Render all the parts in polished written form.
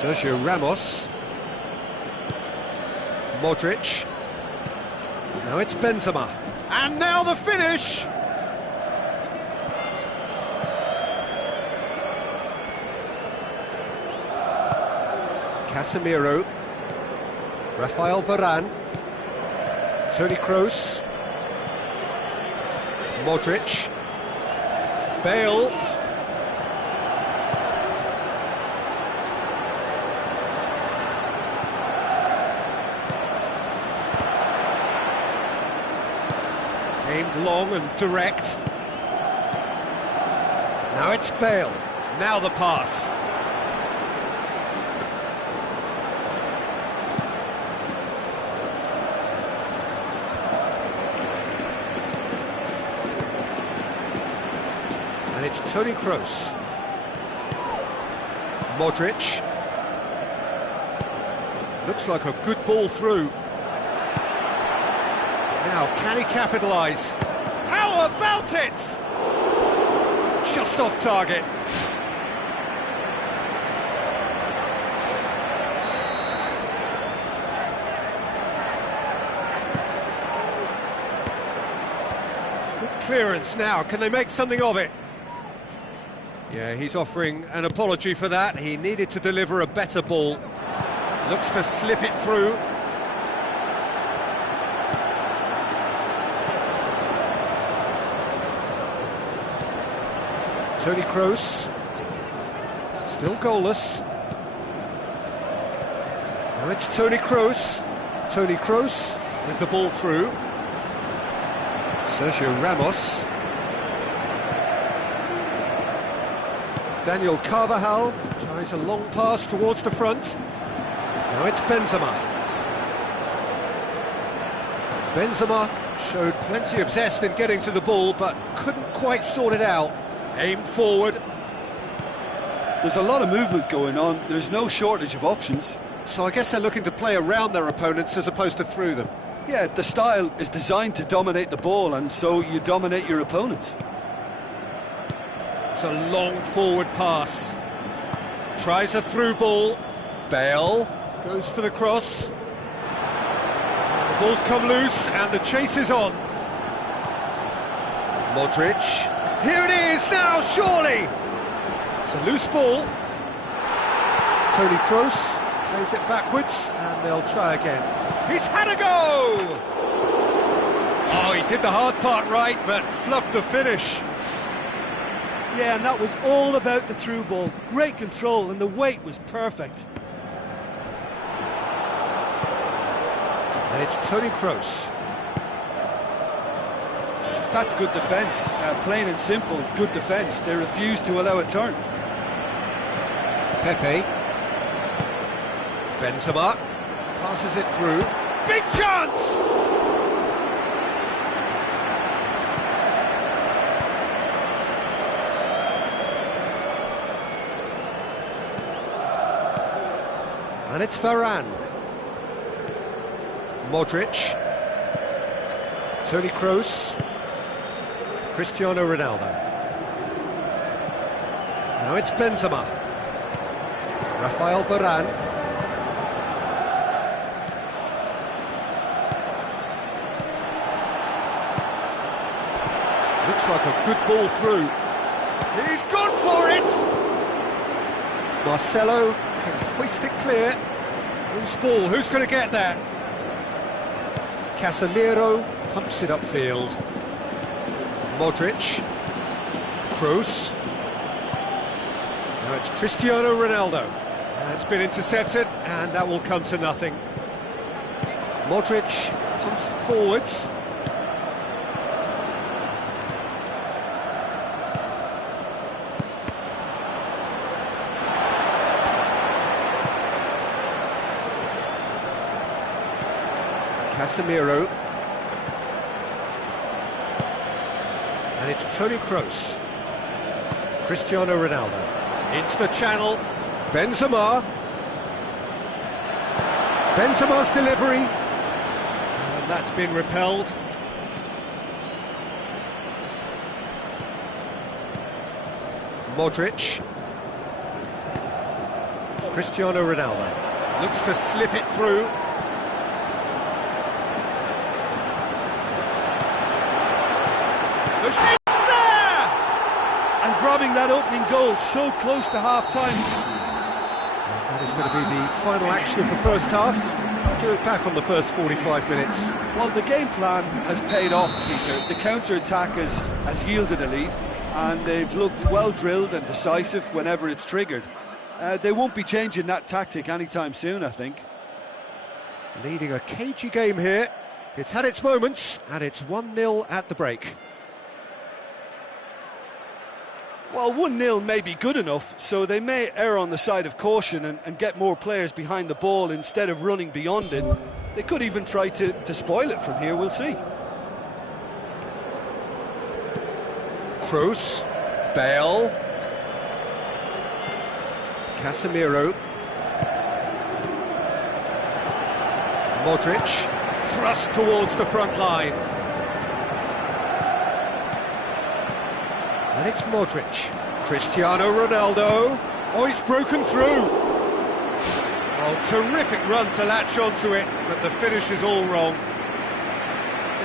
Sergio Ramos. Modric. Now it's Benzema. And now the finish! Casemiro. Rafael Varane. Toni Kroos. Modric. Bale. Aimed long and direct. Now it's Bale. Now the pass. And it's Toni Kroos. Modric. Looks like a good ball through. Now, can he capitalise? How about it? Just off target. Good clearance now. Can they make something of it? Yeah, he's offering an apology for that. He needed to deliver a better ball. Looks to slip it through. Toni Kroos. Still goalless. Now it's Toni Kroos. Toni Kroos with the ball through. Sergio Ramos. Daniel Carvajal tries a long pass towards the front. Now it's Benzema. Benzema showed plenty of zest in getting to the ball, but couldn't quite sort it out. Aimed forward. There's a lot of movement going on. There's no shortage of options. So I guess they're looking to play around their opponents as opposed to through them. Yeah, the style is designed to dominate the ball, and so you dominate your opponents. It's a long forward pass. Tries a through ball. Bale goes for the cross. The ball's come loose and the chase is on. Modric. Here it is now, surely! It's a loose ball. Toni Kroos plays it backwards and they'll try again. He's had a go! Oh, he did the hard part right, but fluffed the finish. Yeah, and that was all about the through ball. Great control, and the weight was perfect. And it's Toni Kroos. That's good defence, plain and simple, good defence. They refuse to allow a turn. Pepe. Benzema passes it through. Big chance! And it's Varane. Modric. Toni Kroos. Cristiano Ronaldo. Now it's Benzema. Rafael Varane. Looks like a good ball through. He's gone for it! Marcelo can hoist it clear. Loose ball, who's going to get there? Casemiro pumps it upfield. Modric. Kroos. Now it's Cristiano Ronaldo. That's been intercepted, and that will come to nothing. Modric pumps it forwards. Casemiro. And it's Toni Kroos. Cristiano Ronaldo. Into the channel. Benzema. Benzema's delivery. And that's been repelled. Modric. Cristiano Ronaldo looks to slip it through. It's there! And grabbing that opening goal so close to half-time. That is going to be the final action of the first half. Do you look back on the first 45 minutes? Well, the game plan has paid off, Peter. The counter-attack has yielded a lead, and they've looked well-drilled and decisive whenever it's triggered. They won't be changing that tactic anytime soon, I think. Leading a cagey game here. It's had its moments, and it's 1-0 at the break. Well, 1-0 may be good enough, so they may err on the side of caution and get more players behind the ball instead of running beyond it. They could even try to spoil it from here, we'll see. Kroos, Bale, Casemiro, Modric, thrust towards the front line. And it's Modric, Cristiano Ronaldo. Oh, he's broken through. Oh, terrific run to latch onto it, but the finish is all wrong.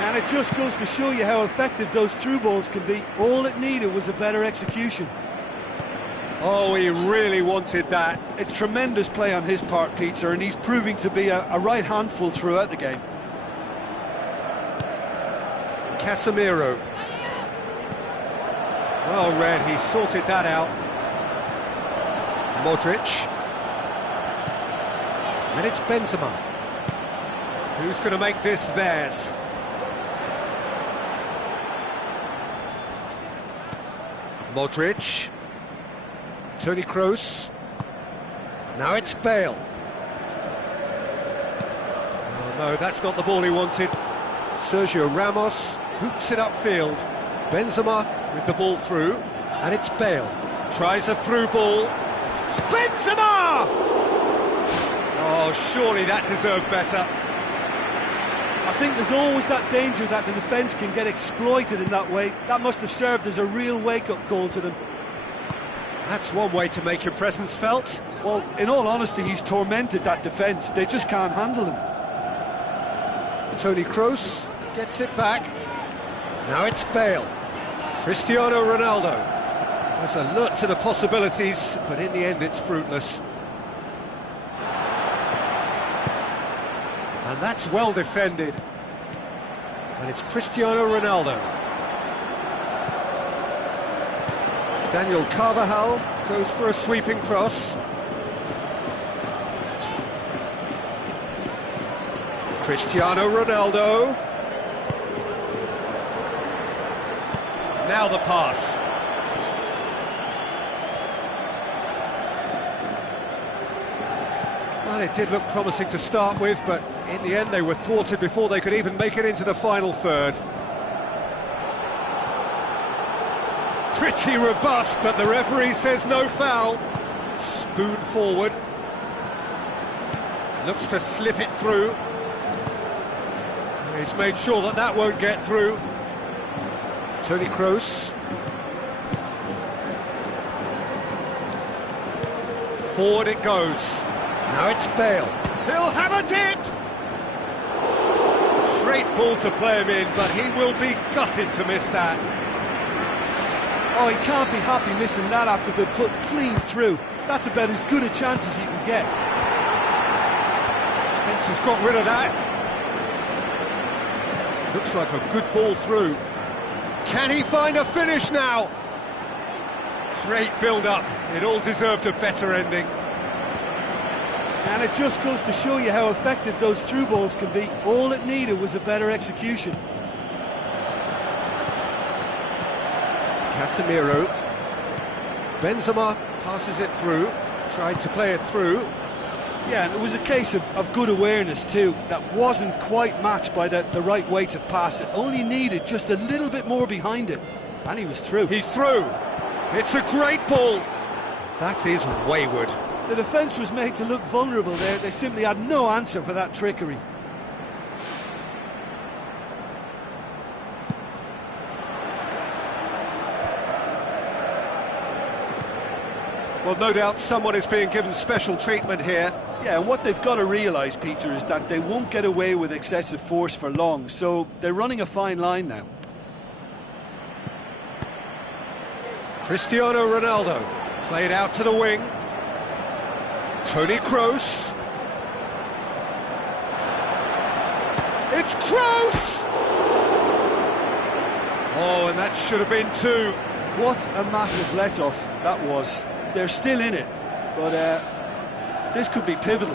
And it just goes to show you how effective those through balls can be. All it needed was a better execution. Oh, he really wanted that. It's tremendous play on his part, Peter, and he's proving to be a right handful throughout the game. Casemiro. Well read, he sorted that out. Modric. And it's Benzema. Who's going to make this theirs? Modric. Toni Kroos. Now it's Bale. Oh no, that's not the ball he wanted. Sergio Ramos boots it upfield. Benzema with the ball through, and it's Bale. Tries a through ball. Benzema! Oh, surely that deserved better. I think there's always that danger that the defence can get exploited in that way. That must have served as a real wake-up call to them. That's one way to make your presence felt. Well, in all honesty, he's tormented that defence. They just can't handle him. Toni Kroos gets it back. Now it's Bale. Cristiano Ronaldo. There's a lot to the possibilities, but in the end it's fruitless. And that's well defended. And it's Cristiano Ronaldo. Daniel Carvajal goes for a sweeping cross. Cristiano Ronaldo. Now the pass. Well, it did look promising to start with, but in the end they were thwarted before they could even make it into the final third. Pretty robust, but the referee says no foul. Spoon forward. Looks to slip it through. He's made sure that that won't get through. Toni Kroos. Forward it goes. Now it's Bale. He'll have a dip! Great ball to play him in, but he will be gutted to miss that. Oh, he can't be happy missing that after being put clean through. That's about as good a chance as you can get. Defence has got rid of that. Looks like a good ball through. Can he find a finish now? Great build-up. It all deserved a better ending. And it just goes to show you how effective those through balls can be. All it needed was a better execution. Casemiro. Benzema passes it through. Tried to play it through. Yeah, and it was a case of good awareness too. That wasn't quite matched by the right weight of pass. It only needed just a little bit more behind it, and he was through. He's through. It's a great ball. That is wayward. The defence was made to look vulnerable there. They simply had no answer for that trickery. Well, no doubt someone is being given special treatment here. Yeah, and what they've got to realise, Peter, is that they won't get away with excessive force for long, so they're running a fine line now. Cristiano Ronaldo, played out to the wing. Toni Kroos. It's Kroos! Oh, and that should have been two. What a massive let-off that was. They're still in it, but this could be pivotal.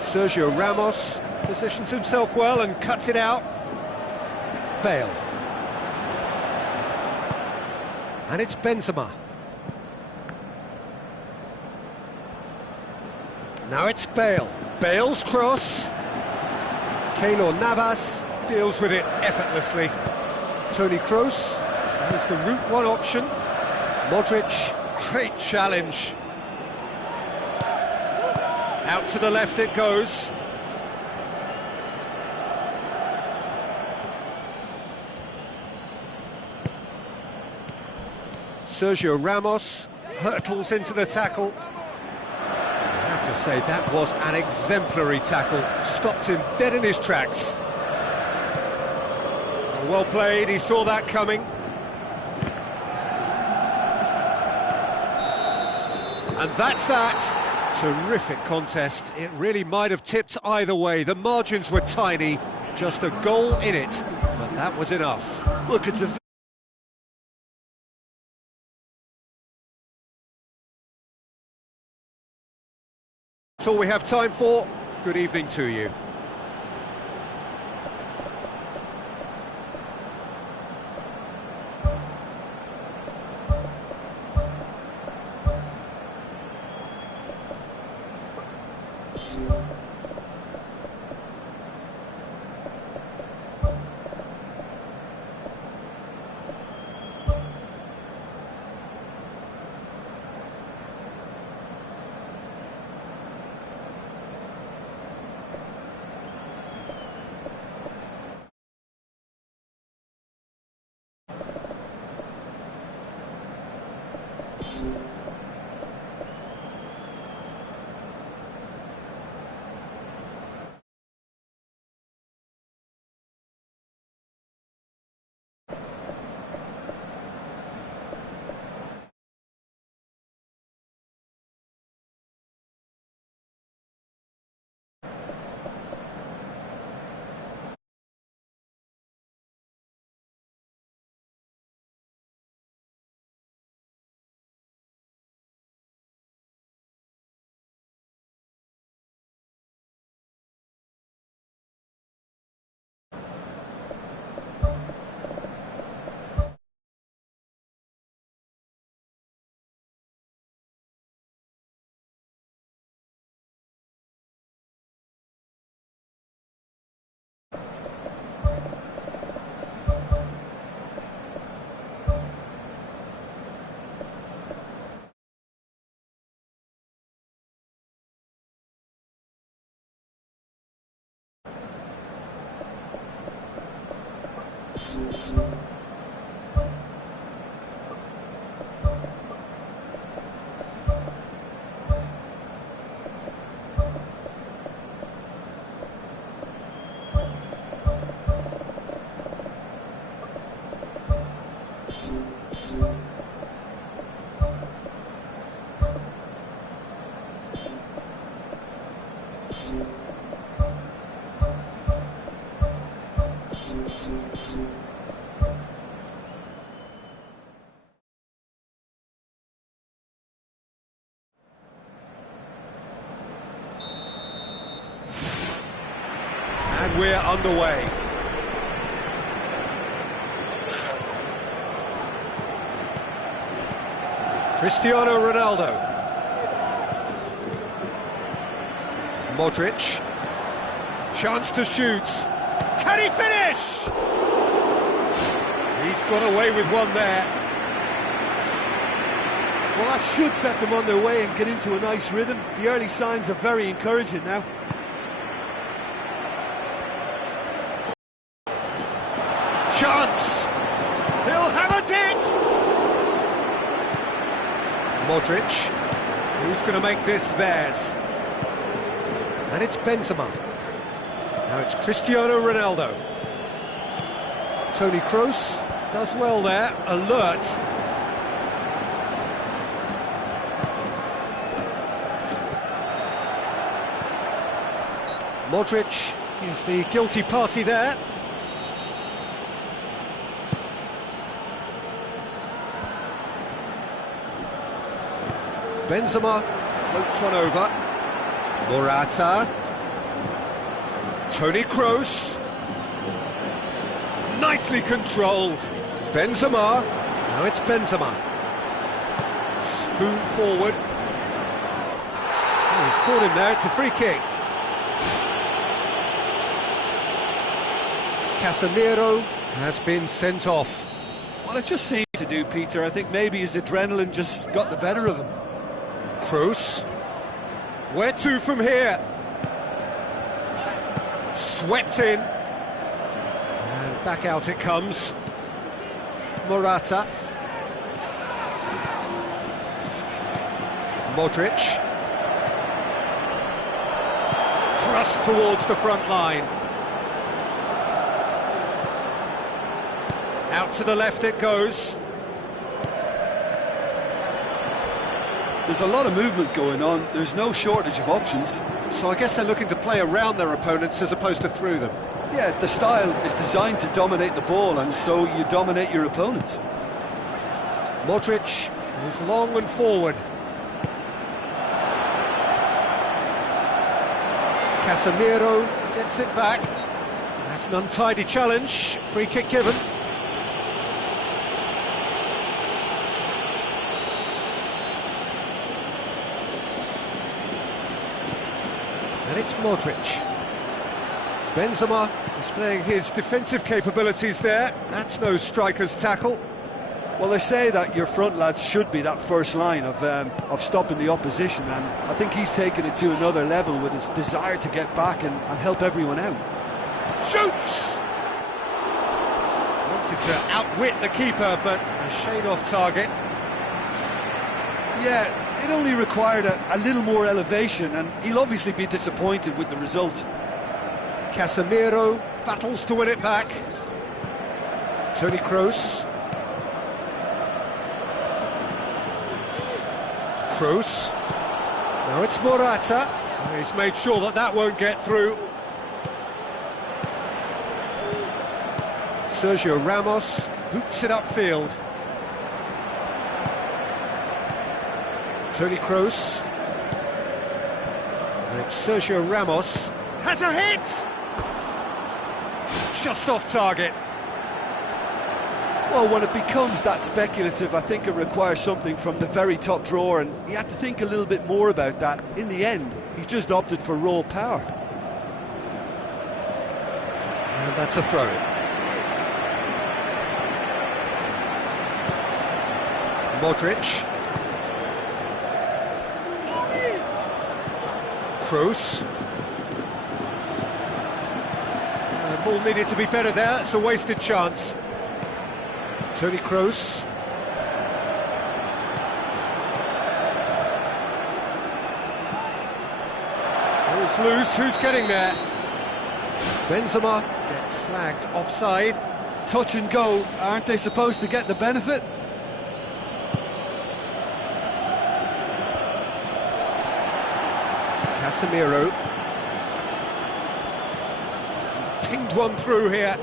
Sergio Ramos positions himself well and cuts it out. Bale. And it's Benzema. Now it's Bale. Bale's cross. Keylor Navas deals with it effortlessly. Toni Kroos tries the route one option. Modric, great challenge. Out to the left it goes. Sergio Ramos hurtles into the tackle. I have to say, that was an exemplary tackle. Stopped him dead in his tracks. Well played, he saw that coming. And that's that. Terrific contest. It really might have tipped either way. The margins were tiny, just a goal in it, but that was enough. Look, it's a... That's all we have time for. Good evening to you. And we're underway. Cristiano Ronaldo. Modric. Chance to shoot. Can he finish? He's got away with one there. Well, that should set them on their way and get into a nice rhythm. The early signs are very encouraging now. He'll have a dig! Modric. Who's going to make this theirs? And it's Benzema. Now it's Cristiano Ronaldo. Toni Kroos does well there, alert. Modric is the guilty party there. Benzema floats one over. Morata. Toni Kroos. Nicely controlled. Benzema. Now it's Benzema. Spoon forward. Oh, he's caught him there, it's a free kick. Casemiro has been sent off. Well, it just seemed to do, Peter. I think maybe his adrenaline just got the better of him. Kroos. Where to from here? Swept in. And back out it comes. Morata. Modric. Thrust towards the front line. Out to the left it goes. There's a lot of movement going on. There's no shortage of options. So I guess they're looking to play around their opponents as opposed to through them. Yeah, the style is designed to dominate the ball, and so you dominate your opponents. Modric goes long and forward. Casemiro gets it back. That's an untidy challenge. Free kick given. And it's Modric. Benzema displaying his defensive capabilities there. That's no striker's tackle. Well, they say that your front lads should be that first line of stopping the opposition, and I think he's taken it to another level with his desire to get back and help everyone out. Shoots! Wanted to outwit the keeper, but a shade off target. Yeah, it only required a little more elevation, and he'll obviously be disappointed with the result. Casemiro battles to win it back. Toni Kroos. Kroos. Now it's Morata. He's made sure that that won't get through. Sergio Ramos boots it upfield. Toni Kroos. And it's Sergio Ramos. Has a hit! Just off target. Well, when it becomes that speculative, I think it requires something from the very top drawer, and he had to think a little bit more about that. In the end, he's just opted for raw power. And that's a throw. Modric. Kroos. The ball needed to be better there, it's a wasted chance. Toni Kroos. Ball's loose, who's getting there? Benzema gets flagged offside. Touch and go, aren't they supposed to get the benefit? Casemiro. He's pinged one through here,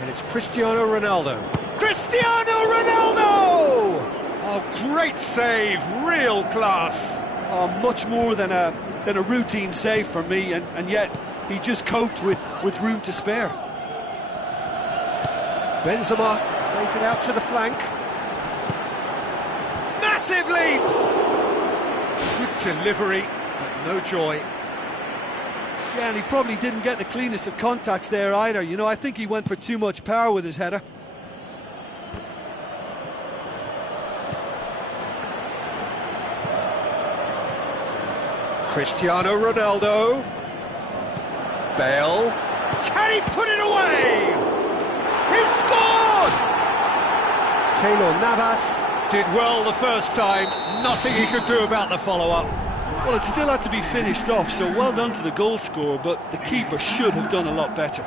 and it's Cristiano Ronaldo. Cristiano Ronaldo! Oh, great save, real class. Oh, much more than a routine save for me, and yet he just coped with room to spare. Benzema plays it out to the flank. Massive leap! Good delivery, but no joy. Yeah, and he probably didn't get the cleanest of contacts there either. You know, I think he went for too much power with his header. Cristiano Ronaldo. Bale. Can he put it away? He's scored! Keylor Navas did well the first time, nothing he could do about the follow-up. Well, it still had to be finished off, so well done to the goal scorer, but the keeper should have done a lot better.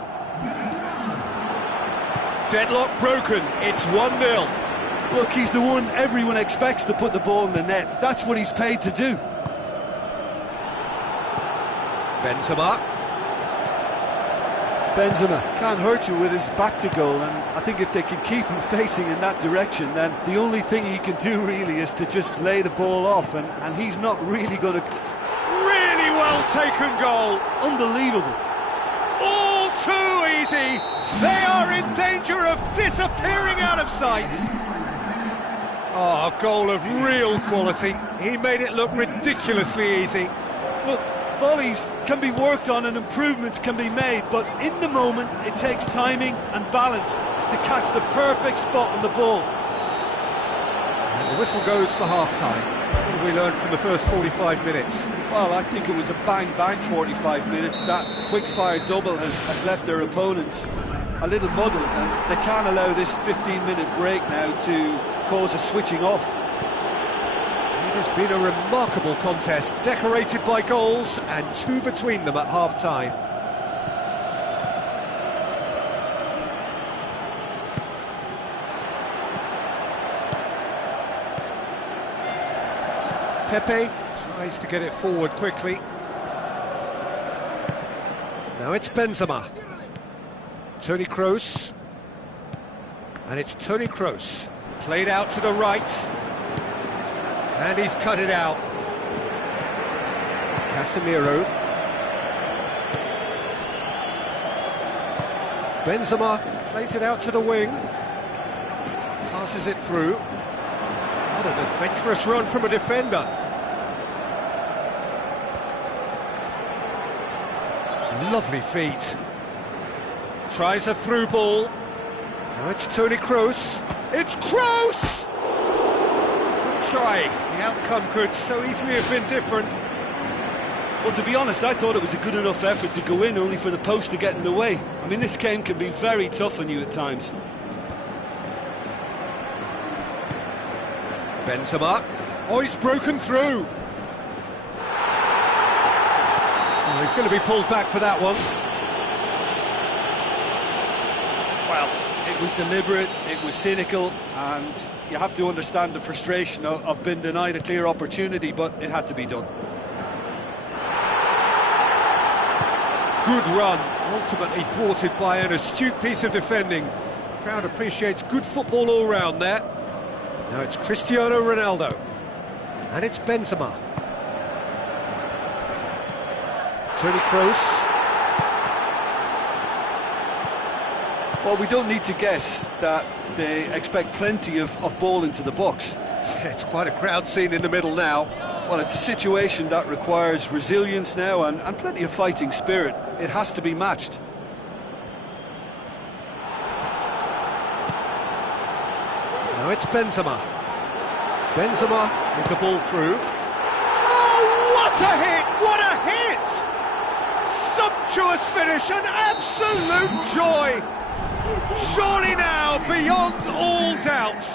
Deadlock broken, it's 1-0. Look, he's the one everyone expects to put the ball in the net. That's what he's paid to do. Benzema can't hurt you with his back to goal, and I think if they can keep him facing in that direction, then the only thing he can do really is to just lay the ball off, and he's not really going to... Really well taken goal. Unbelievable. All too easy. They are in danger of disappearing out of sight. Oh, a goal of real quality. He made it look ridiculously easy. Look, volleys can be worked on and improvements can be made, but in the moment it takes timing and balance to catch the perfect spot on the ball. And the whistle goes for half-time. What have we learned from the first 45 minutes? Well, I think it was a bang-bang 45 minutes. That quick-fire double has left their opponents a little muddled, and they can't allow this 15-minute break now to cause a switching off. It has been a remarkable contest, decorated by goals, and two between them at half-time. Pepe tries to get it forward quickly. Now it's Benzema. Toni Kroos. And it's Toni Kroos. Played out to the right. And he's cut it out. Casemiro. Benzema plays it out to the wing. Passes it through. What an adventurous run from a defender. Lovely feet. Tries a through ball. Now it's Toni Kroos. It's Kroos! Good try. The outcome could so easily have been different. Well, to be honest, I thought it was a good enough effort to go in, only for the post to get in the way. I mean, this game can be very tough on you at times. Benzema. Oh, he's broken through. Oh, he's going to be pulled back for that one. Well, it was deliberate, it was cynical, and you have to understand the frustration of being denied a clear opportunity, but it had to be done. Good run, ultimately thwarted by an astute piece of defending. Crowd appreciates good football all round there. Now it's Cristiano Ronaldo. And it's Benzema. Toni Kroos. Well, we don't need to guess that they expect plenty of ball into the box. Yeah, it's quite a crowd scene in the middle now. Well, it's a situation that requires resilience now and plenty of fighting spirit. It has to be matched. Now it's Benzema. Benzema with the ball through. Oh, what a hit! What a hit! Sumptuous finish, an absolute joy! Surely now, beyond all doubt.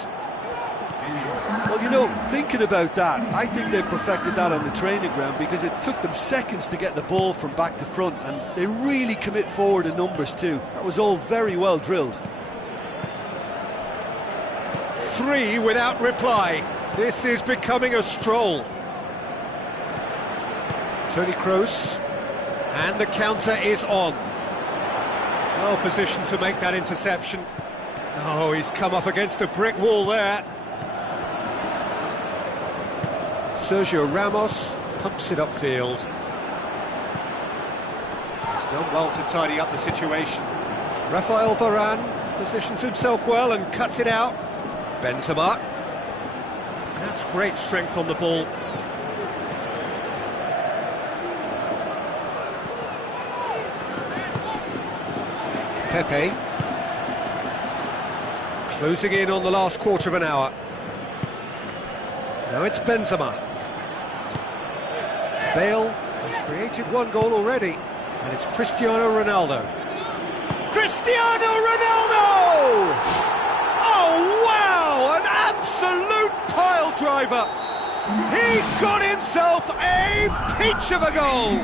Well, you know, thinking about that, I think they perfected that on the training ground, because it took them seconds to get the ball from back to front, and they really commit forward in numbers too. That was all very well drilled. 3 without reply. This is becoming a stroll. Toni Kroos, and the counter is on. Well positioned to make that interception. Oh, he's come up against a brick wall there. Sergio Ramos pumps it upfield. He's done well to tidy up the situation. Rafael Varane positions himself well and cuts it out. Benzema. That's great strength on the ball. Pepe. Closing in on the last quarter of an hour. Now it's Benzema. Bale has created one goal already, and it's Cristiano Ronaldo. Cristiano Ronaldo! Oh, wow! An driver. He's got himself a peach of a goal.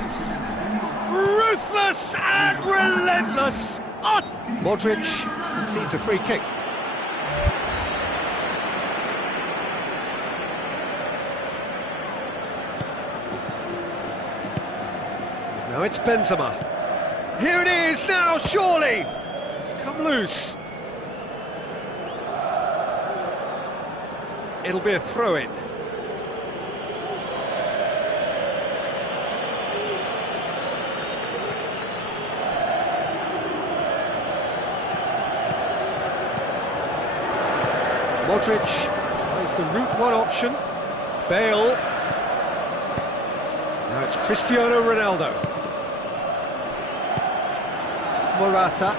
Ruthless and relentless. Oh. Modric concedes a free kick. Now it's Benzema. Here it is now, surely. It's come loose. It'll be a throw-in. Modric tries the route one option. Bale. Now it's Cristiano Ronaldo. Morata.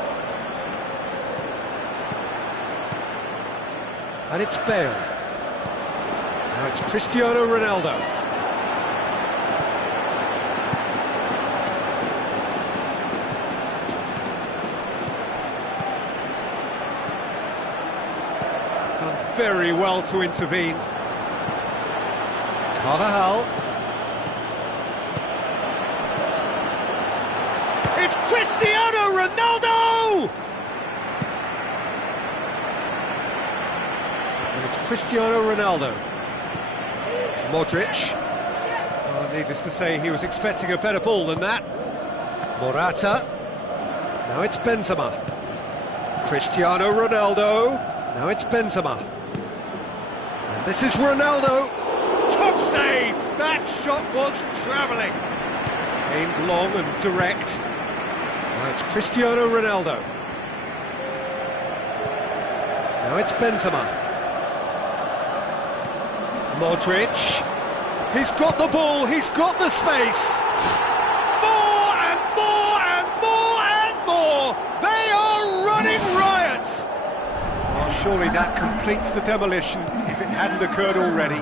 And it's Bale. Now it's Cristiano Ronaldo. Done very well to intervene. Carvajal. It's Cristiano Ronaldo! And it's Cristiano Ronaldo. Modric. Well, needless to say, he was expecting a better ball than that. Morata. Now it's Benzema. Cristiano Ronaldo. Now it's Benzema. And this is Ronaldo. Top save! That shot was travelling. Aimed long and direct. Now it's Cristiano Ronaldo. Now it's Benzema. Modric. He's got the ball, he's got the space. More and more and more and more. They are running riot. Well, surely that completes the demolition if it hadn't occurred already.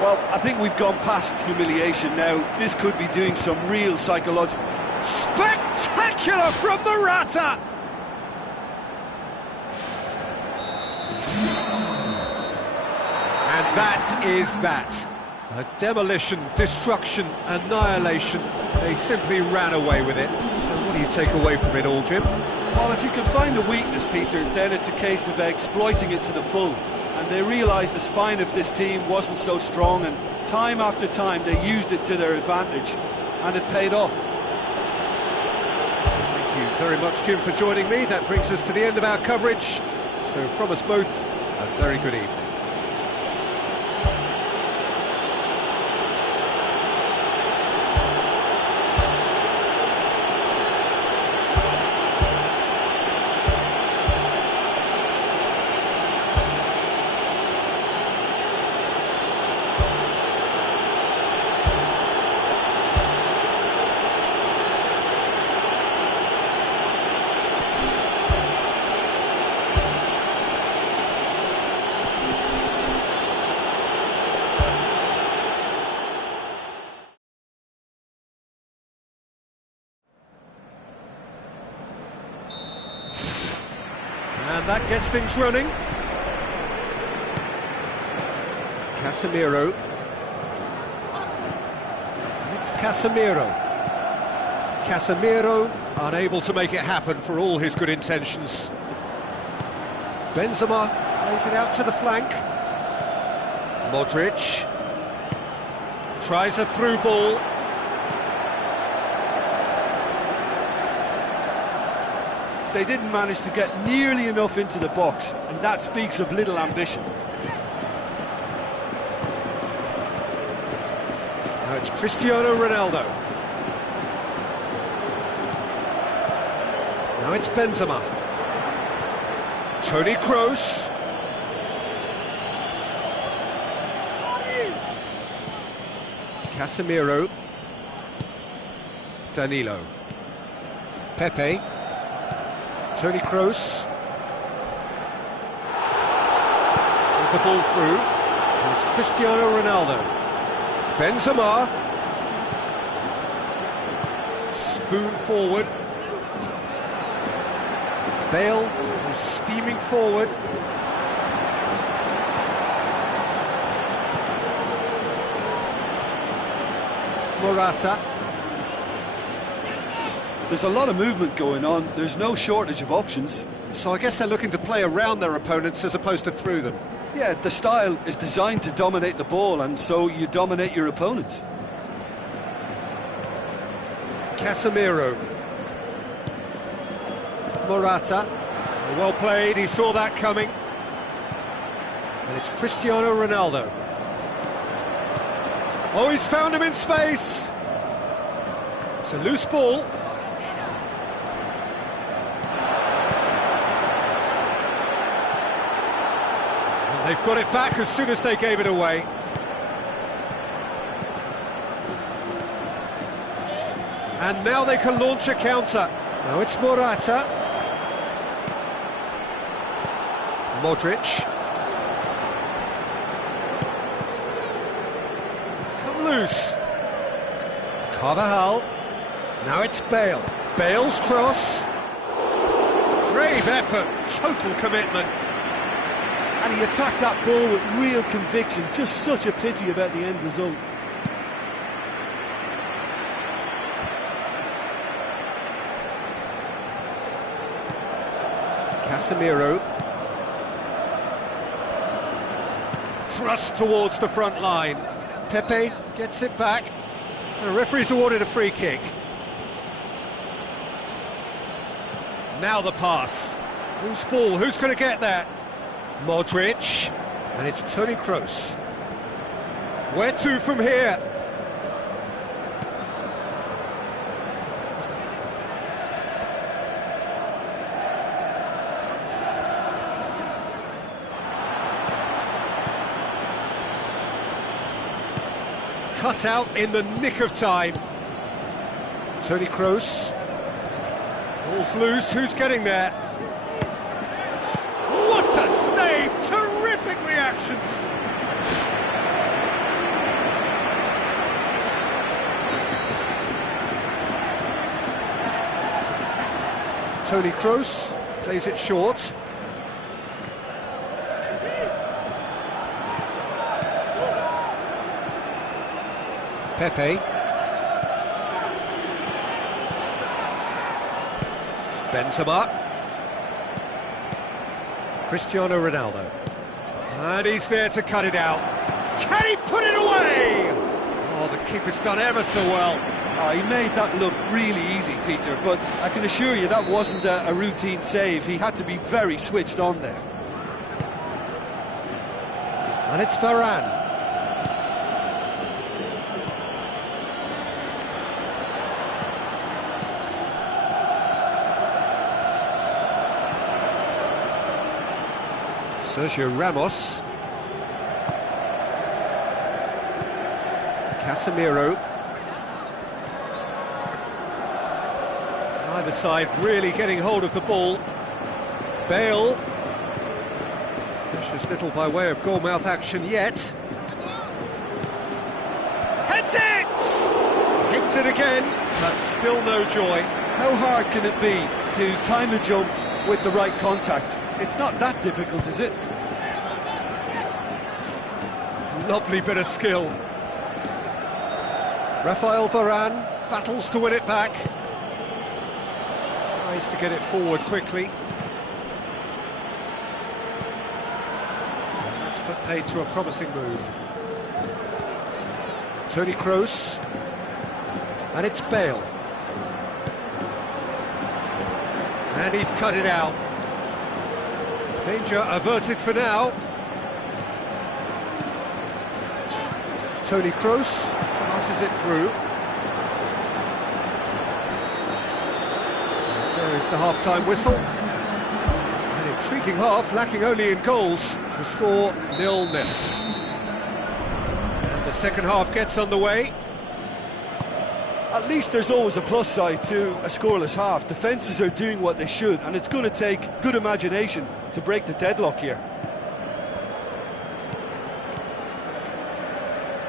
Well, I think we've gone past humiliation now. This could be doing some real psychological... Spectacular from Morata! And that is that. A demolition, destruction, annihilation. They simply ran away with it. So what do you take away from it all, Jim? Well, if you can find the weakness, Peter, then it's a case of exploiting it to the full. And they realised the spine of this team wasn't so strong, and time after time they used it to their advantage, and it paid off. Thank you very much, Jim, for joining me. That brings us to the end of our coverage. So from us both, a very good evening. And that gets things running. Casemiro. And it's Casemiro. Casemiro unable to make it happen for all his good intentions. Benzema plays it out to the flank. Modric tries a through ball. They didn't manage to get nearly enough into the box, and that speaks of little ambition. Now it's Cristiano Ronaldo. Now it's Benzema. Toni Kroos. Casemiro. Danilo. Pepe. Toni Kroos. With the ball through. And it's Cristiano Ronaldo. Benzema. Spoon forward. Bale was steaming forward. Morata. There's a lot of movement going on. There's no shortage of options. So I guess they're looking to play around their opponents as opposed to through them. Yeah, the style is designed to dominate the ball, and so you dominate your opponents. Casemiro. Morata. Well played, he saw that coming. And it's Cristiano Ronaldo. Oh, he's found him in space. It's a loose ball. And they've got it back as soon as they gave it away. And now they can launch a counter. Now it's Morata. Modric. He's come loose. Carvajal. Now it's Bale. Bale's cross. Brave effort, total commitment. And he attacked that ball with real conviction. Just such a pity about the end result. Casemiro. Thrust towards the front line. Pepe gets it back. The referee's awarded a free kick. Now the pass. Who's ball? Who's going to get that? Modric. And it's Toni Kroos. Where to from here? Cut out in the nick of time. Toni Kroos. Ball's loose, who's getting there? What a save! Terrific reactions! Toni Kroos plays it short. Pepe. Benzema. Cristiano Ronaldo. And he's there to cut it out. Can he put it away? Oh, the keeper's done ever so well. Oh, he made that look really easy, Peter, but I can assure you that wasn't a routine save. He had to be very switched on there. And it's Varane. Sergio Ramos. Casemiro. Either side really getting hold of the ball. Bale. Precious little by way of goal-mouth action yet. Heads it! Hits it again, but still no joy. How hard can it be to time a jump with the right contact? It's not that difficult, is it? Lovely bit of skill. Rafael Varane battles to win it back. Tries to get it forward quickly. And that's put paid to a promising move. Toni Kroos. And it's Bale. And he's cut it out. Danger averted for now. Toni Kroos passes it through. There is the half-time whistle. An intriguing half, lacking only in goals. The score 0-0. And the second half gets underway. At least there's always a plus side to a scoreless half. Defences are doing what they should, and it's going to take good imagination to break the deadlock here.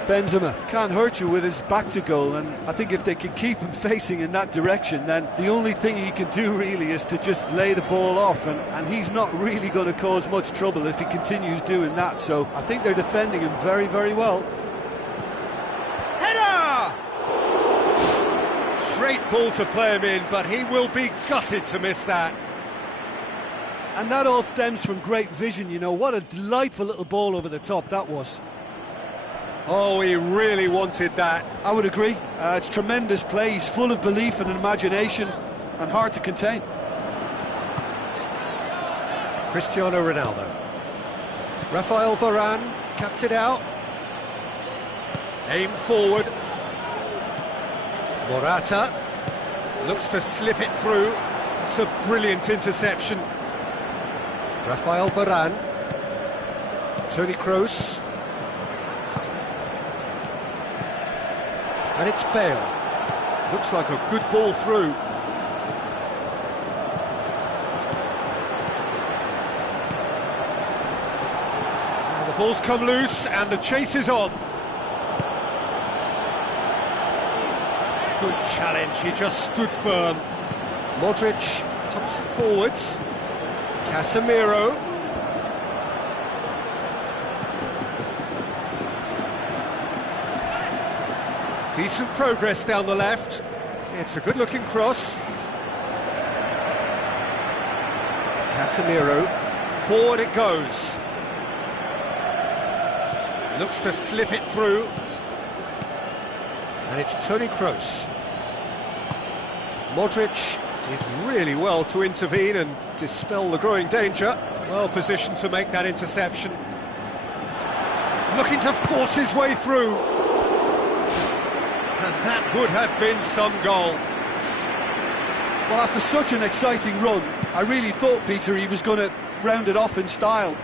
Benzema can't hurt you with his back to goal, and I think if they can keep him facing in that direction, then the only thing he can do really is to just lay the ball off, and he's not really going to cause much trouble if he continues doing that, so I think they're defending him very, very well. Header! great ball to play him in, but he will be gutted to miss that. And that all stems from great vision, you know. What a delightful little ball over the top that was. Oh, he really wanted that. I would agree. It's tremendous play. He's full of belief and imagination and hard to contain. Cristiano Ronaldo. Rafael Varane cuts it out. Aim forward. Morata looks to slip it through. It's a brilliant interception. Rafael Varane. Toni Kroos. And it's Bale. Looks like a good ball through. Now the ball's come loose and the chase is on. Good challenge, he just stood firm. Modric pumps it forwards. Casemiro. Decent progress down the left. It's a good-looking cross. Casemiro. Forward it goes. Looks to slip it through. And it's Toni Kroos. Modric did really well to intervene and dispel the growing danger. Well positioned to make that interception. Looking to force his way through. And that would have been some goal. Well, after such an exciting run, I really thought, Peter, he was going to round it off in style.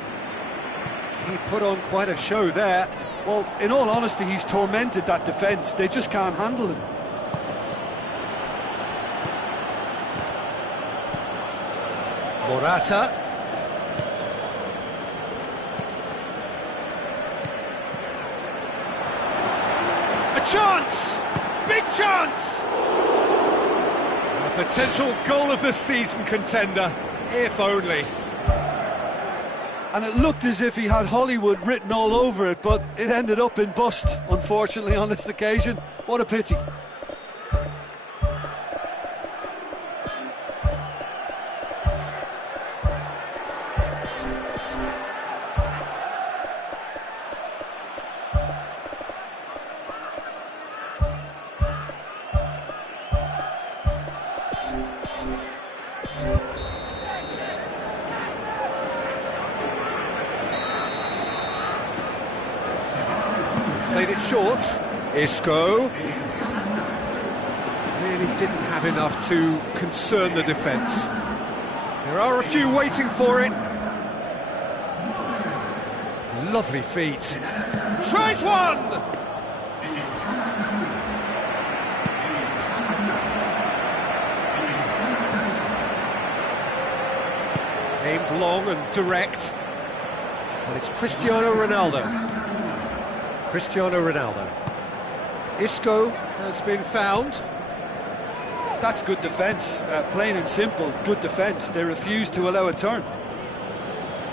He put on quite a show there. Well, in all honesty, he's tormented that defence. They just can't handle him. Morata. A chance! Big chance! A potential goal of the season contender, if only. And it looked as if he had Hollywood written all over it, but it ended up in bust, unfortunately, on this occasion. What a pity. Played it short. Isco really didn't have enough to concern the defence. There are a few waiting for it. Lovely feet. Tries one! Aimed long and direct. And it's Cristiano Ronaldo. Cristiano Ronaldo. Isco has been found. That's good defence, plain and simple, good defence. They refuse to allow a turn.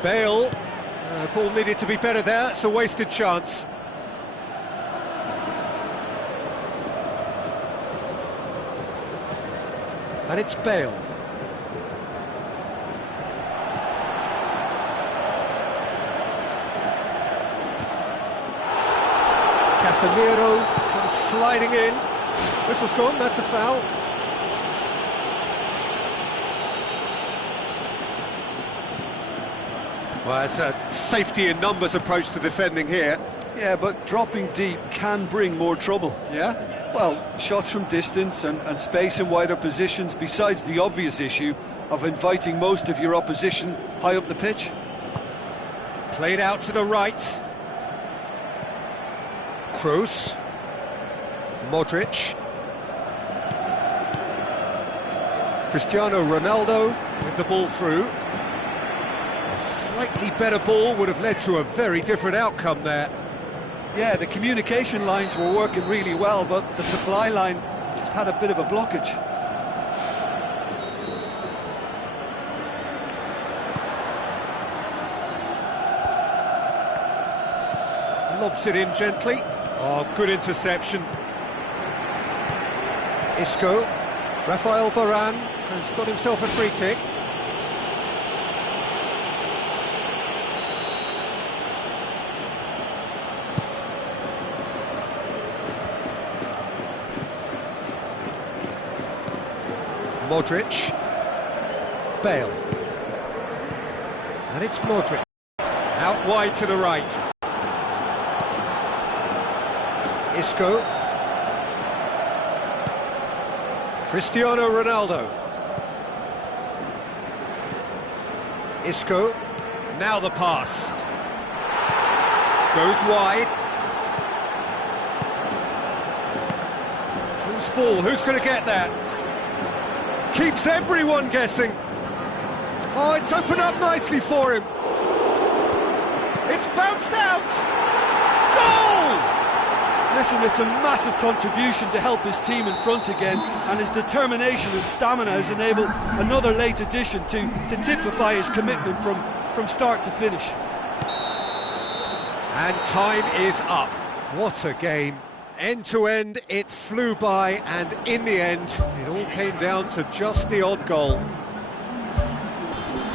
Bale, ball needed to be better there, it's a wasted chance. And it's Bale. Casemiro comes sliding in. Whistle's gone, that's a foul. Well, it's a safety in numbers approach to defending here. Yeah, but dropping deep can bring more trouble. Yeah? Well, shots from distance and space in wider positions, besides the obvious issue of inviting most of your opposition high up the pitch. Played out to the right. Kroos. Modric. Cristiano Ronaldo with the ball through. A slightly better ball would have led to a very different outcome there. Yeah, the communication lines were working really well, but the supply line just had a bit of a blockage. Lobs it in gently. Oh, good interception. Isco Rafael Varane has got himself a free kick. Modric. Bale. And it's Modric. Out wide to the right. Isco. Cristiano Ronaldo. Isco. Now the pass. Goes wide. Who's ball? Who's going to get that? Keeps everyone guessing. Oh, it's opened up nicely for him. It's bounced out. Goal! Listen, it's a massive contribution to help his team in front again, and his determination and stamina has enabled another late addition to typify his commitment from start to finish. And time is up. What a game. End to end, it flew by, and in the end, it all came down to just the odd goal.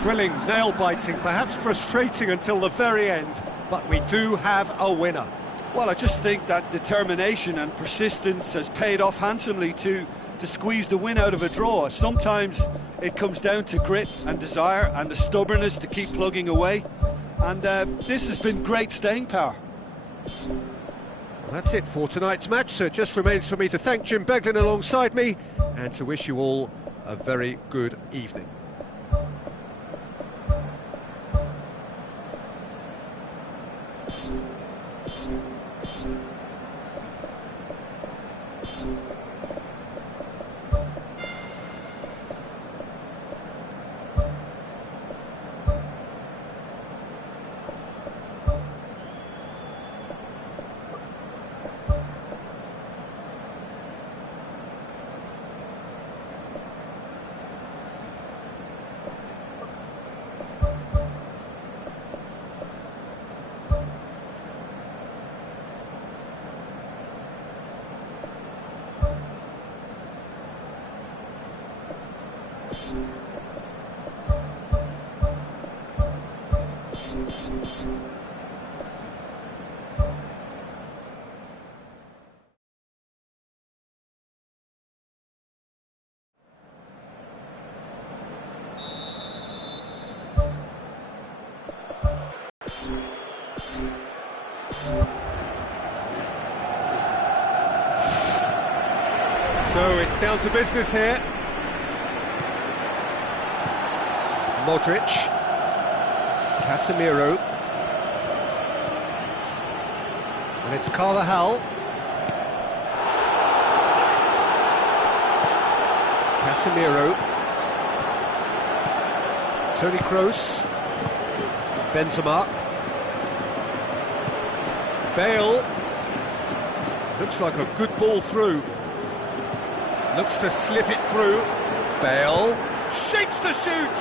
Thrilling, nail-biting, perhaps frustrating until the very end, but we do have a winner. Well, I just think that determination and persistence has paid off handsomely to squeeze the win out of a draw. Sometimes it comes down to grit and desire and the stubbornness to keep plugging away, and this has been great staying power. Well, that's it for tonight's match, so it just remains for me to thank Jim Beglin alongside me and to wish you all a very good evening. So it's down to business here. Modric. Casemiro. And it's Carvajal. Casemiro. Toni Kroos. Benzema. Bale. Looks like a good ball through. Looks to slip it through. Bale shapes the shoot.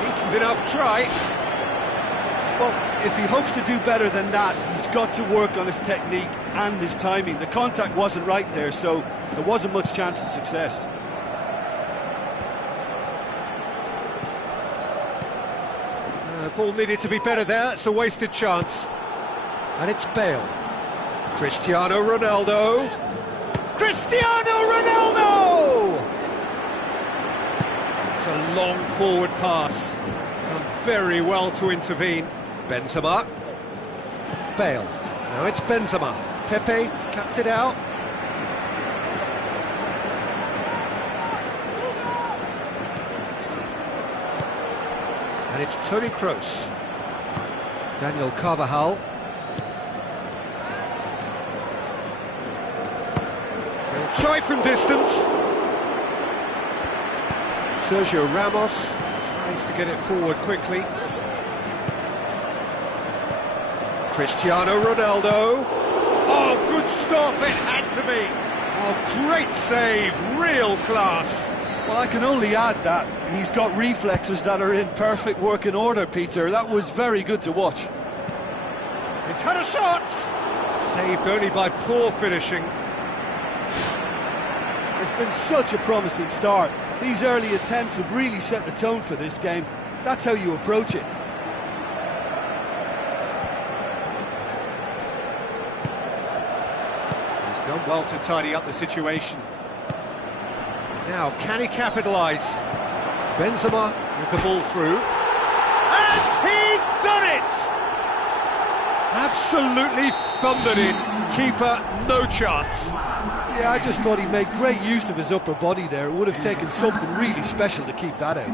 Decent enough try. Well, if he hopes to do better than that, he's got to work on his technique and his timing. The contact wasn't right there, so there wasn't much chance of success. Ball needed to be better there. It's a wasted chance. And it's Bale. Cristiano Ronaldo. Cristiano Ronaldo! It's a long forward pass. Done very well to intervene. Benzema. Bale. Now it's Benzema. Pepe cuts it out. And it's Toni Kroos. Daniel Carvajal. They'll try from distance. Sergio Ramos tries to get it forward quickly. Cristiano Ronaldo. Oh, good stop, it had to be. Oh, great save, real class. Well, I can only add that he's got reflexes that are in perfect working order, Peter. That was very good to watch. He's had a shot! Saved only by poor finishing. It's been such a promising start. These early attempts have really set the tone for this game. That's how you approach it. He's done well to tidy up the situation. Now, can he capitalise? Benzema with the ball through. And he's done it! Absolutely thundered in. Keeper, no chance. Yeah, I just thought he made great use of his upper body there. It would have taken something really special to keep that out.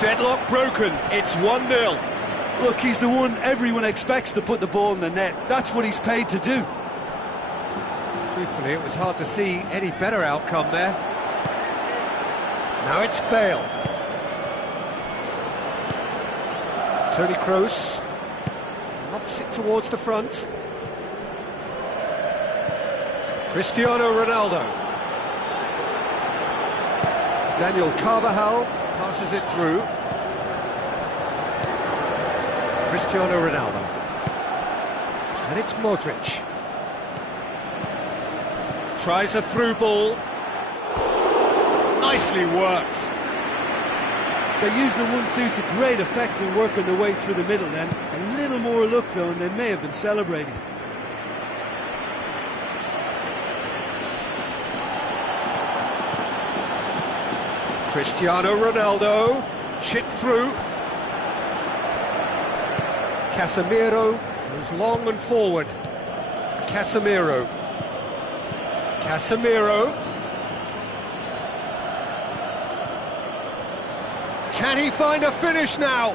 Deadlock broken. It's 1-0. Look, he's the one everyone expects to put the ball in the net. That's what he's paid to do. Truthfully, it was hard to see any better outcome there. Now it's Bale. Toni Kroos knocks it towards the front. Cristiano Ronaldo. Daniel Carvajal passes it through. Cristiano Ronaldo. And it's Modric. Tries a through ball. Nicely worked. They use the 1-2 to great effect in working their way through the middle then. A little more luck though, and they may have been celebrating. Cristiano Ronaldo, chip through. Casemiro goes long and forward. Casemiro. Can he find a finish now?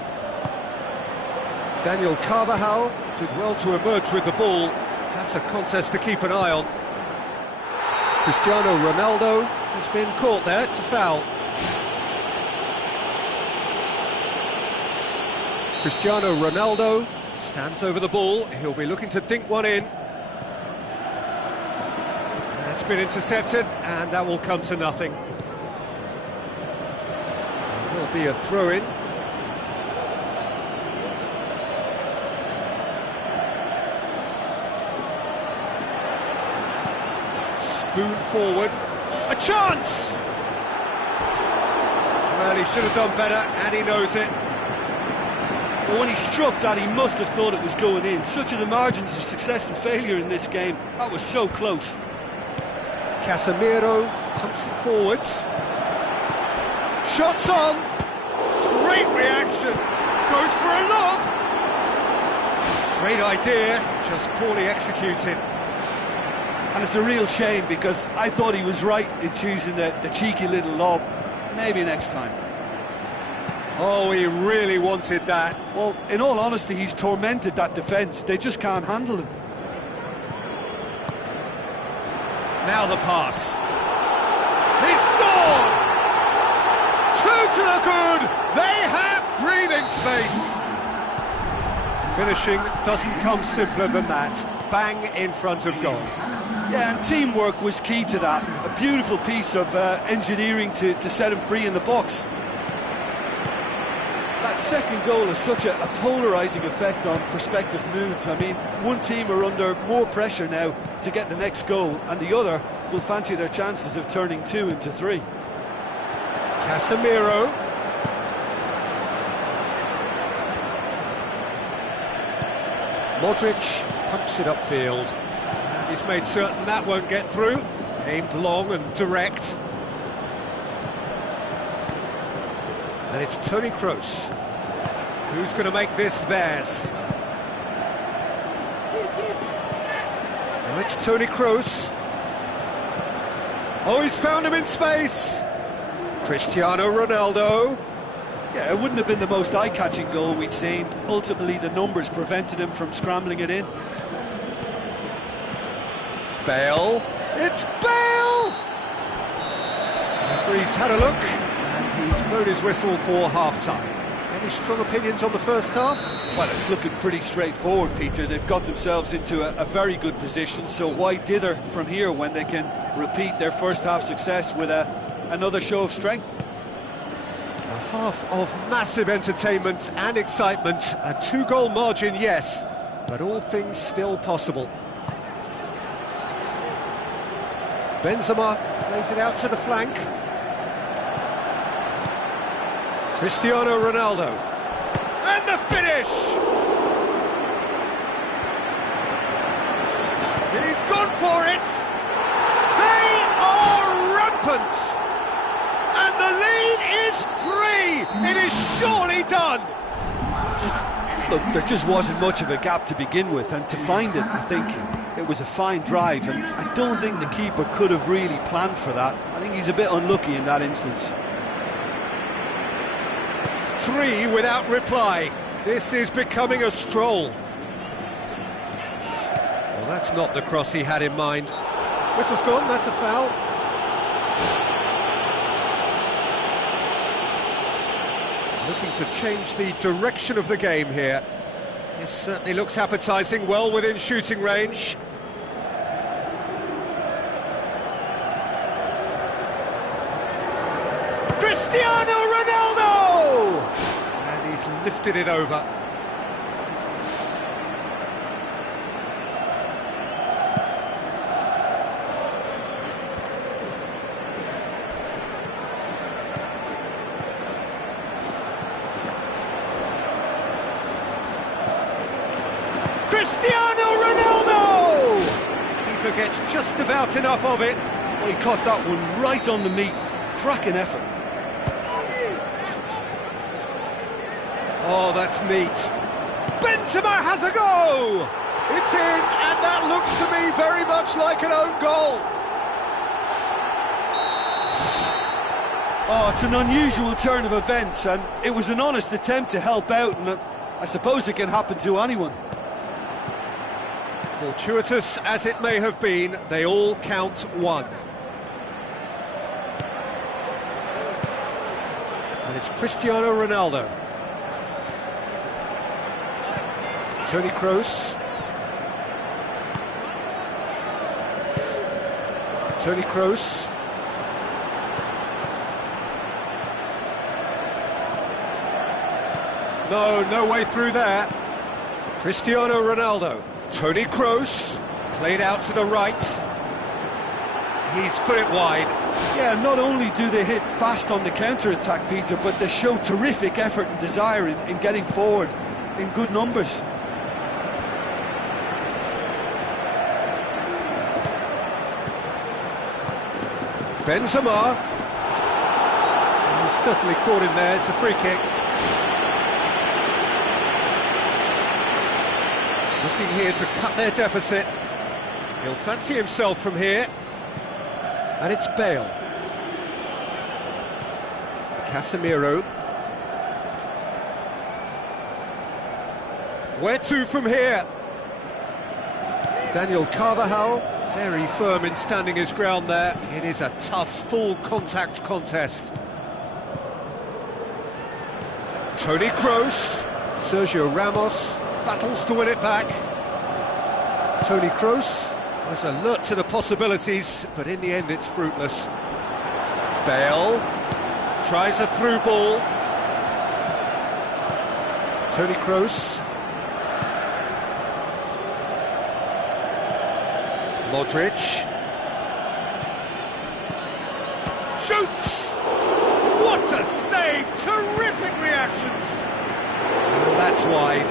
Daniel Carvajal did well to emerge with the ball. That's a contest to keep an eye on. Cristiano Ronaldo has been caught there, it's a foul. Cristiano Ronaldo stands over the ball, he'll be looking to dink one in. It's been intercepted, and that will come to nothing. There will be a throw-in. Spoon forward. A chance! Well, he should have done better, and he knows it. But when he struck that, he must have thought it was going in. Such are the margins of success and failure in this game. That was so close. Casemiro pumps it forwards. Shots on! Great reaction! Goes for a lob! Great idea, just poorly executed. And it's a real shame because I thought he was right in choosing the cheeky little lob. Maybe next time. Oh, he really wanted that. Well, in all honesty, he's tormented that defence. They just can't handle him. Now the pass. He scored! 2 to the good! They have breathing space! Finishing doesn't come simpler than that. Bang in front of goal. Yeah, and teamwork was key to that. A beautiful piece of engineering to set him free in the box. That second goal has such a polarising effect on prospective moods. I mean, one team are under more pressure now to get the next goal, and the other will fancy their chances of turning 2 into 3. Casemiro. Modric pumps it upfield. And he's made certain that won't get through. Aimed long and direct. And it's Toni Kroos. Who's going to make this theirs? Now it's Toni Kroos. Oh, he's found him in space. Cristiano Ronaldo. Yeah, it wouldn't have been the most eye-catching goal we'd seen. Ultimately, the numbers prevented him from scrambling it in. Bale. It's Bale! The referee's had a look, and he's blown his whistle for half-time. Any strong opinions on the first half? Well, it's looking pretty straightforward, Peter. They've got themselves into a very good position, so why dither from here when they can repeat their first half success with another show of strength? A half of massive entertainment and excitement. A 2-goal margin, yes, but all things still possible. Benzema plays it out to the flank. Cristiano Ronaldo. And the finish! He's gone for it! They are rampant! And the lead is 3! It is surely done! Look, there just wasn't much of a gap to begin with, and to find it, I think it was a fine drive, and I don't think the keeper could have really planned for that. I think he's a bit unlucky in that instance. 3 without reply. This is becoming a stroll. Well, that's not the cross he had in mind. Whistle's gone, that's a foul. Looking to change the direction of the game here. This certainly looks appetising, well within shooting range. Cristiano Ronaldo! And he's lifted it over. Cristiano Ronaldo! Keeper gets just about enough of it. Well, he caught that one right on the meat. Cracking effort. Oh, that's neat. Benzema has a go! It's in, and that looks to me very much like an own goal. Oh, it's an unusual turn of events, and it was an honest attempt to help out, and I suppose it can happen to anyone. Fortuitous as it may have been, they all count 1. And it's Cristiano Ronaldo. Toni Kroos. Toni Kroos. No way through there. Cristiano Ronaldo. Toni Kroos. Played out to the right. He's put it wide. Yeah, not only do they hit fast on the counter-attack, Peter, but they show terrific effort and desire in getting forward in good numbers. Benzema. He's certainly caught him there, it's a free kick. Looking here to cut their deficit. He'll fancy himself from here. And it's Bale. Casemiro. Where to from here? Daniel Carvajal, very firm in standing his ground there. It is a tough, full contact contest. Toni Kroos, Sergio Ramos, battles to win it back. Toni Kroos was alert to the possibilities, but in the end it's fruitless. Bale tries a through ball. Toni Kroos. Modric. Shoots! What a save! Terrific reactions! And that's wide.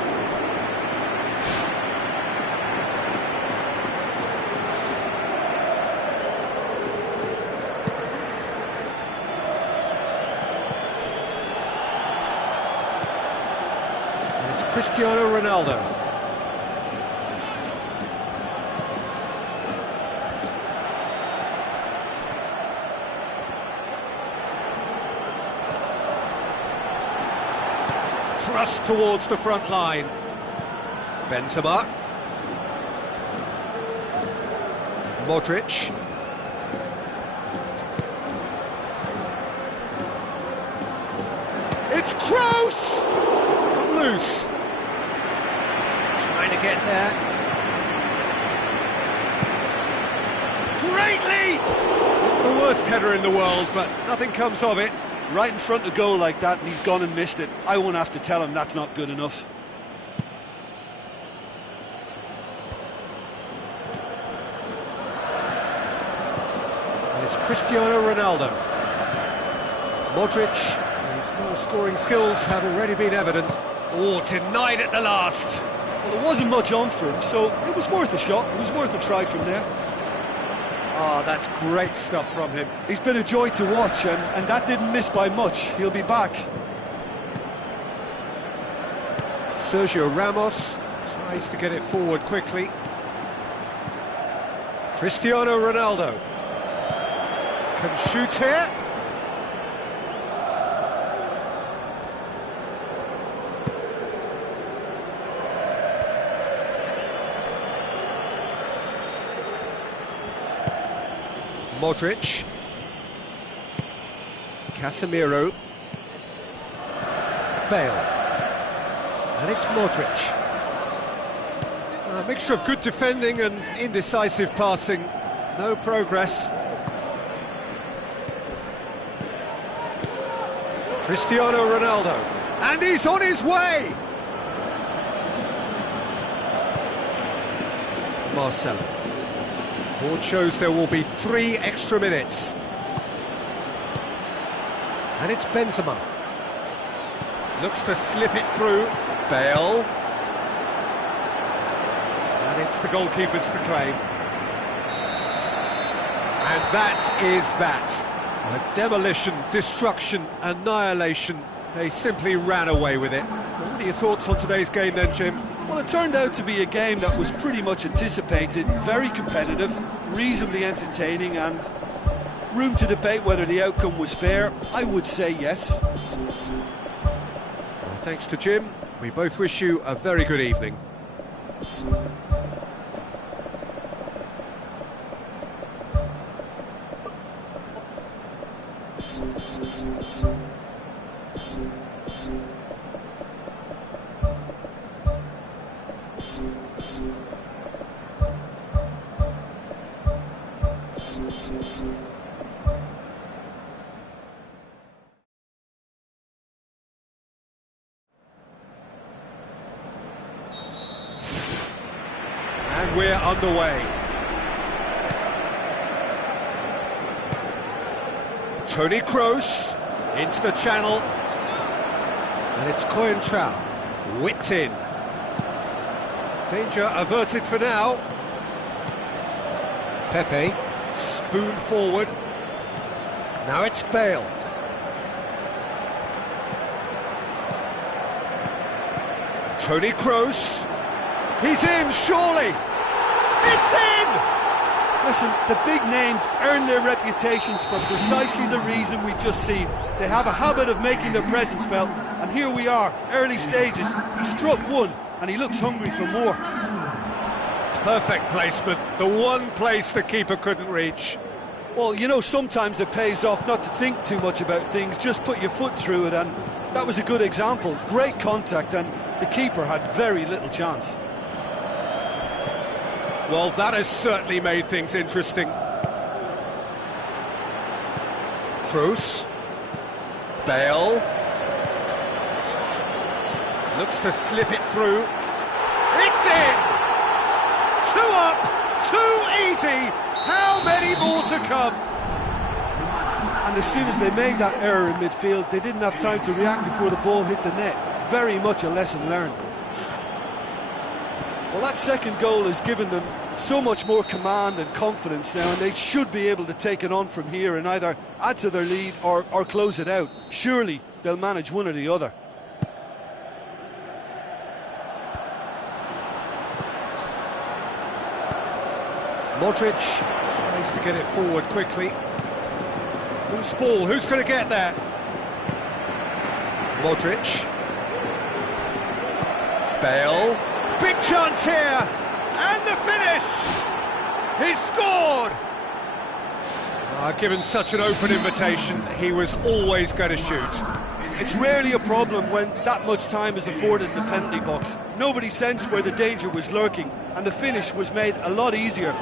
And it's Cristiano Ronaldo. Thrust towards the front line. Benzema. Modric. It's Kroos! It's come loose. Trying to get there. Great leap! Not the worst header in the world, but nothing comes of it. Right in front of goal like that, and he's gone and missed it. I won't have to tell him that's not good enough. Cristiano Ronaldo. Modric, whose goal-scoring skills have already been evident. Oh, denied at the last. Well, there wasn't much on for him, so it was worth a shot. It was worth a try from there. Oh, that's great stuff from him. He's been a joy to watch, and that didn't miss by much. He'll be back. Sergio Ramos tries to get it forward quickly. Cristiano Ronaldo can shoot here. Modric, Casemiro, Bale, and it's Modric. A mixture of good defending and indecisive passing, no progress. Cristiano Ronaldo, and he's on his way! Marcelo. Board shows there will be 3 extra minutes. And it's Benzema. Looks to slip it through. Bale. And it's the goalkeepers to claim. And that is that. A demolition, destruction, annihilation. They simply ran away with it. What are your thoughts on today's game then, Jim? Well, it turned out to be a game that was pretty much anticipated, very competitive, reasonably entertaining, and room to debate whether the outcome was fair. I would say yes. Well, thanks to Jim. We both wish you a very good evening. And we're underway. Toni Kroos into the channel, and it's Coentrao whipped in. Danger averted for now. Pepe spoon forward. Now it's Bale. Toni Kroos. He's in, surely. It's in! Listen, the big names earn their reputations for precisely the reason we've just seen. They have a habit of making their presence felt, and here we are, early stages. He struck one, and he looks hungry for more. Perfect placement, the one place the keeper couldn't reach. Well, you know, sometimes it pays off not to think too much about things, just put your foot through it, and that was a good example. Great contact, and the keeper had very little chance. Well, that has certainly made things interesting. Kroos. Bale. Looks to slip it through. It's in! 2 up, 2 easy. How many more to come? And as soon as they made that error in midfield, they didn't have time to react before the ball hit the net. Very much a lesson learned. Well, that second goal has given them so much more command and confidence now, and they should be able to take it on from here and either add to their lead or close it out. Surely they'll manage one or the other. Modric tries to get it forward quickly. Loose ball, who's going to get there? Modric. Bale. Big chance here, and the finish! He's scored! Given such an open invitation, he was always going to shoot. It's rarely a problem when that much time is afforded in the penalty box. Nobody sensed where the danger was lurking, and the finish was made a lot easier.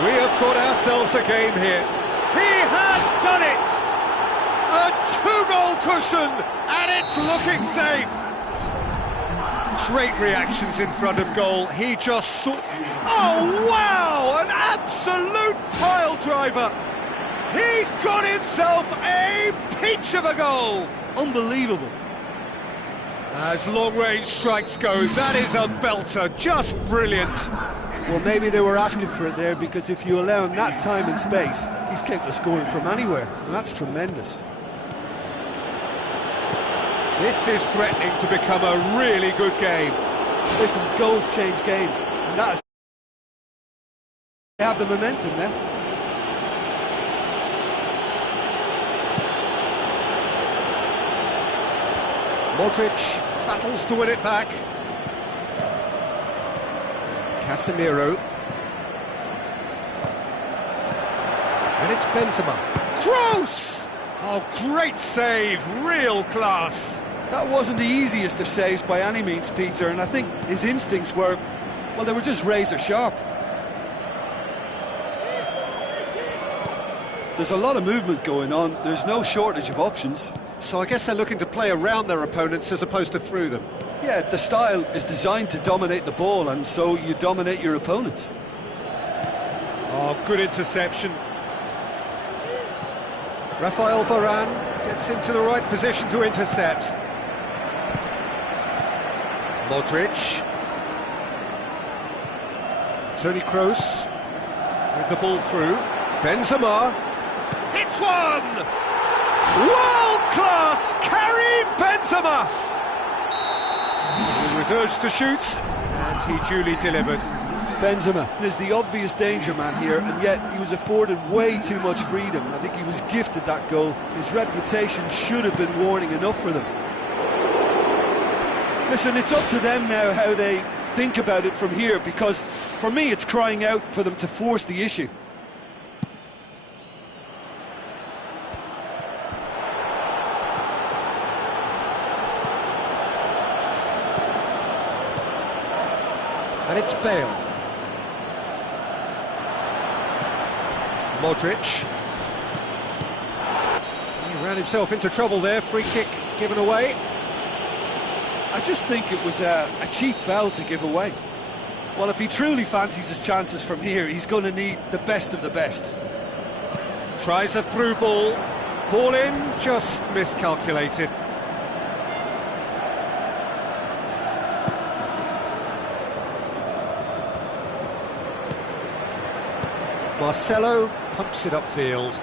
We have got ourselves a game here. He has done it! A 2-goal cushion, and it's looking safe! Great reactions in front of goal. He just saw... Oh, wow! An absolute pile driver! He's got himself a peach of a goal! Unbelievable. As long-range strikes go, that is a belter, just brilliant. Well, maybe they were asking for it there, because if you allow him that time and space, he's capable of scoring from anywhere, and that's tremendous. This is threatening to become a really good game. Listen, goals change games, and that is... They have the momentum now. Modric battles to win it back. Casemiro. And it's Benzema. Kroos! Oh, great save, real class. That wasn't the easiest of saves by any means, Peter, and I think his instincts were, well, they were just razor sharp. There's a lot of movement going on, there's no shortage of options. So I guess they're looking to play around their opponents as opposed to through them. Yeah, the style is designed to dominate the ball, and so you dominate your opponents. Oh, good interception. Rafael Varane gets into the right position to intercept. Modric. Toni Kroos with the ball through. Benzema hits one! World-class Karim Benzema! He was urged to shoot, and he duly delivered. Benzema is the obvious danger man here, and yet he was afforded way too much freedom. I think he was gifted that goal. His reputation should have been warning enough for them. Listen, it's up to them now how they think about it from here, because for me it's crying out for them to force the issue. And it's Bale. Modric. He ran himself into trouble there, free kick given away. I just think it was a cheap foul to give away. Well, if he truly fancies his chances from here, he's going to need the best of the best. Tries a through ball. Ball in, just miscalculated. Marcelo pumps it upfield.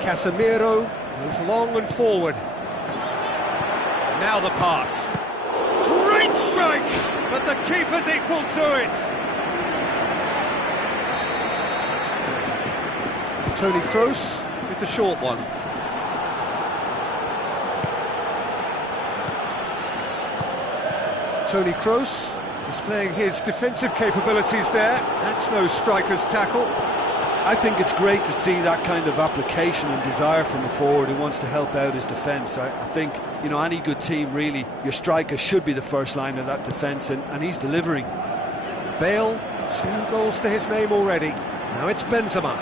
Casemiro goes long and forward. Now the pass. Great strike, but the keeper's equal to it. Toni Kroos with the short one. Toni Kroos displaying his defensive capabilities there. That's no striker's tackle. I think it's great to see that kind of application and desire from a forward who wants to help out his defence. I think, you know, any good team, really, your striker should be the first line of that defence, and he's delivering. Bale, 2 goals to his name already. Now it's Benzema.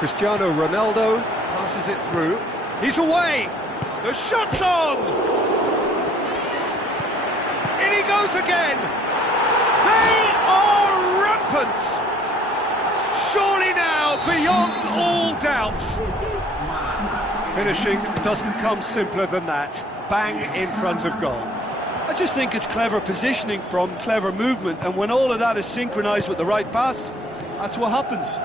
Cristiano Ronaldo passes it through. He's away! The shot's on! In he goes again! They are rampant! Surely now, beyond all doubt. Finishing doesn't come simpler than that. Bang in front of goal. I just think it's clever positioning from clever movement, and when all of that is synchronised with the right pass, that's what happens.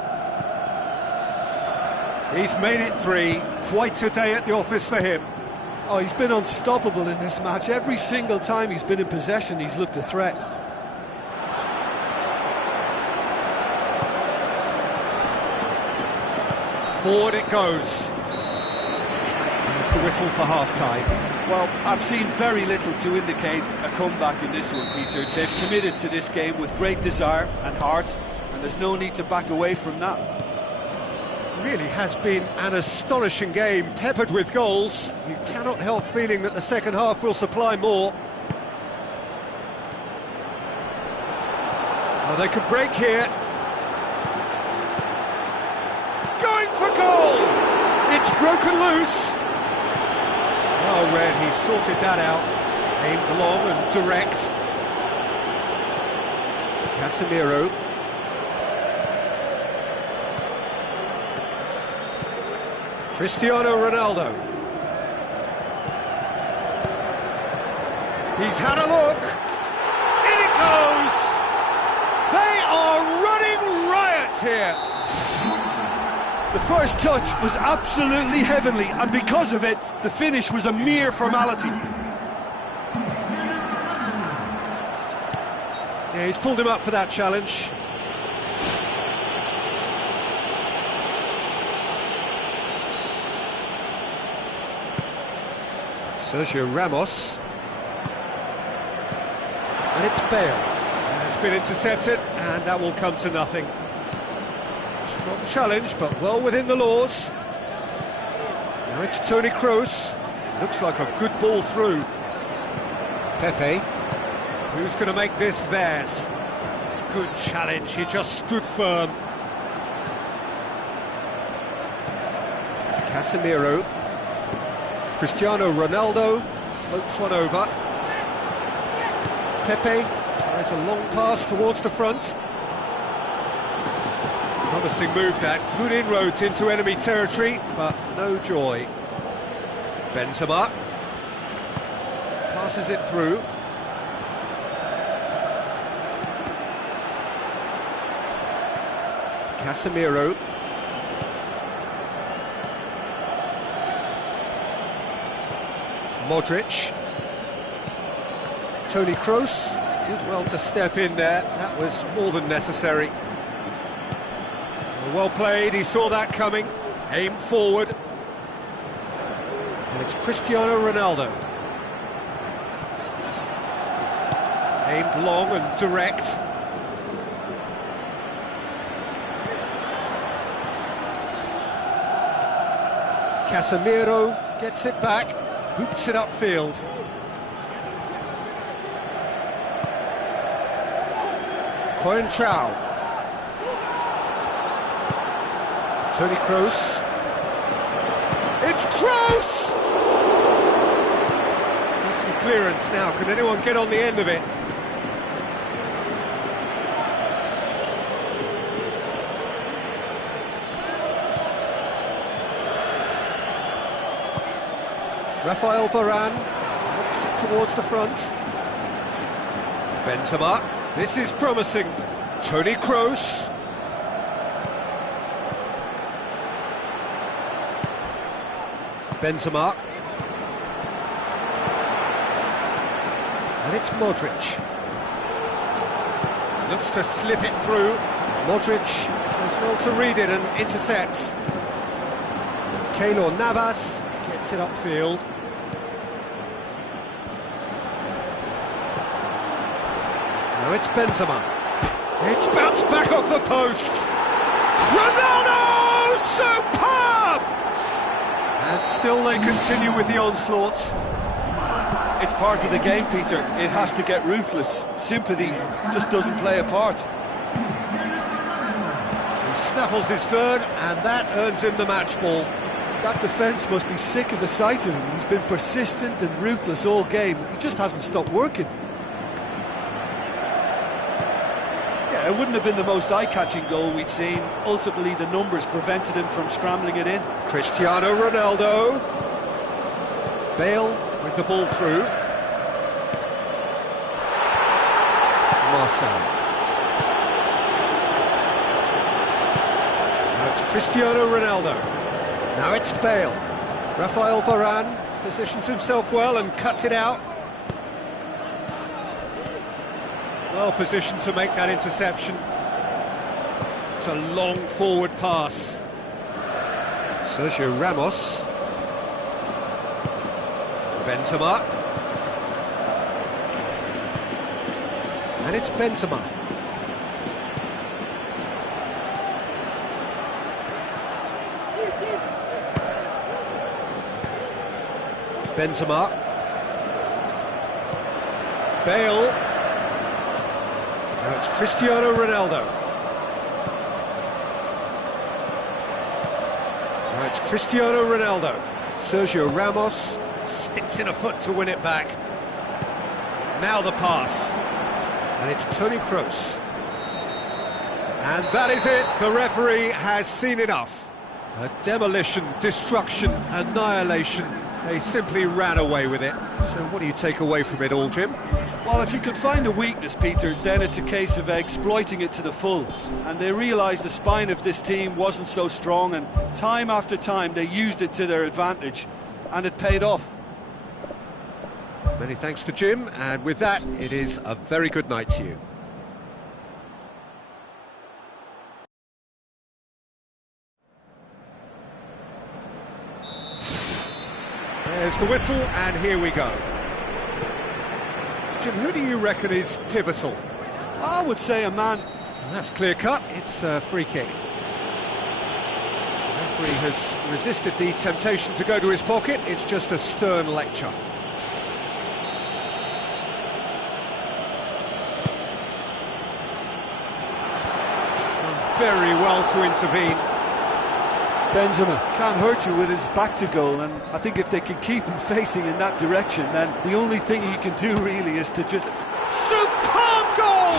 He's made it 3. Quite a day at the office for him. Oh, he's been unstoppable in this match. Every single time he's been in possession, he's looked a threat. Forward it goes. There's the whistle for half-time. Well, I've seen very little to indicate a comeback in this one, Peter. They've committed to this game with great desire and heart, and there's no need to back away from that. Really has been an astonishing game, peppered with goals. You cannot help feeling that the second half will supply more. Oh, they could break here. Going for goal! It's broken loose. Well read, he sorted that out. Aimed long and direct. Casemiro. Cristiano Ronaldo. He's had a look. In it goes. They are running riot here. The first touch was absolutely heavenly, and because of it, the finish was a mere formality. Yeah, he's pulled him up for that challenge. Sergio Ramos. And it's Bale. And it's been intercepted, and that will come to nothing. Strong challenge, but well within the laws. Now it's Toni Kroos. Looks like a good ball through. Pepe. Who's going to make this theirs? Good challenge, he just stood firm. Casemiro. Cristiano Ronaldo floats one over. Pepe tries a long pass towards the front. Promising move that, good inroads into enemy territory, but no joy. Benzema passes it through. Casemiro. Modric. Toni Kroos did well to step in there, that was more than necessary. Well played, he saw that coming, aimed forward. And it's Cristiano Ronaldo. Aimed long and direct. Casemiro gets it back, boots it upfield. Coentrao. Toni Kroos. It's Kroos! Decent clearance now, can anyone get on the end of it? Rafael Varane looks it towards the front. Benzema, this is promising. Toni Kroos. Benzema. And it's Modric. Looks to slip it through. Modric does well to read it and intercepts. Keylor Navas gets it upfield. Now it's Benzema. It's bounced back off the post. Ronaldo! Superb! And still they continue with the onslaught. It's part of the game, Peter. It has to get ruthless. Sympathy just doesn't play a part. He snaffles his third, and that earns him the match ball. That defence must be sick of the sight of him. He's been persistent and ruthless all game. He just hasn't stopped working. Yeah, it wouldn't have been the most eye-catching goal we'd seen. Ultimately, the numbers prevented him from scrambling it in. Cristiano Ronaldo. Bale with the ball through. Marcelo. Now it's Cristiano Ronaldo. Now it's Bale. Rafael Varane positions himself well and cuts it out. Well positioned to make that interception. It's a long forward pass. Sergio Ramos. Benzema. And it's Benzema. Benzema. Bale. Now it's Cristiano Ronaldo. Now it's Cristiano Ronaldo. Sergio Ramos sticks in a foot to win it back. Now the pass, and it's Toni Kroos. And that is it, the referee has seen enough. A demolition, destruction, annihilation. They simply ran away with it. So what do you take away from it all, Jim? Well, if you can find a weakness, Peter, then it's a case of exploiting it to the full. And they realised the spine of this team wasn't so strong, and time after time they used it to their advantage, and it paid off. Many thanks to Jim, and with that, it is a very good night to you. There's the whistle, and here we go. Jim, who do you reckon is pivotal? I would say a man... That's clear-cut, it's a free kick. The referee has resisted the temptation to go to his pocket, it's just a stern lecture. Done very well to intervene. Benzema can't hurt you with his back to goal, and I think if they can keep him facing in that direction, then the only thing he can do really is to just... Superb goal!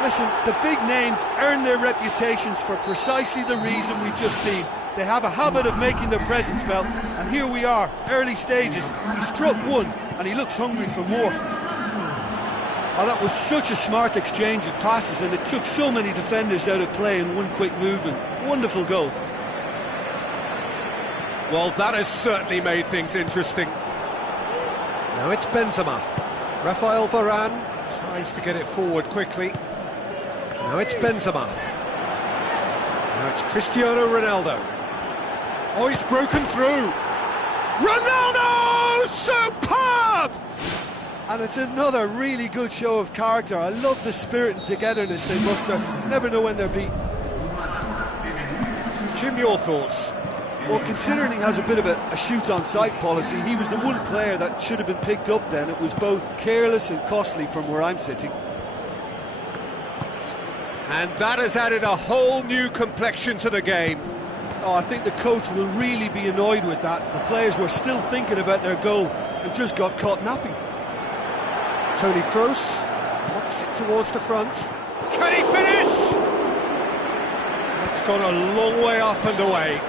Listen, the big names earn their reputations for precisely the reason we've just seen. They have a habit of making their presence felt, and here we are, early stages. He struck one, and he looks hungry for more. Oh, that was such a smart exchange of passes, and it took so many defenders out of play in one quick movement. Wonderful goal. Well, that has certainly made things interesting. Now it's Benzema. Rafael Varane tries to get it forward quickly. Now it's Benzema. Now it's Cristiano Ronaldo. Oh, he's broken through. Ronaldo! Superb! And it's another really good show of character. I love the spirit and togetherness they muster. Never know when they're beaten. Jim, your thoughts? Well, considering he has a bit of a shoot-on-sight policy, he was the one player that should have been picked up then. It was both careless and costly from where I'm sitting. And that has added a whole new complexion to the game. Oh, I think the coach will really be annoyed with that. The players were still thinking about their goal and just got caught napping. Toni Kroos knocks it towards the front. Can he finish? It's gone a long way up and away.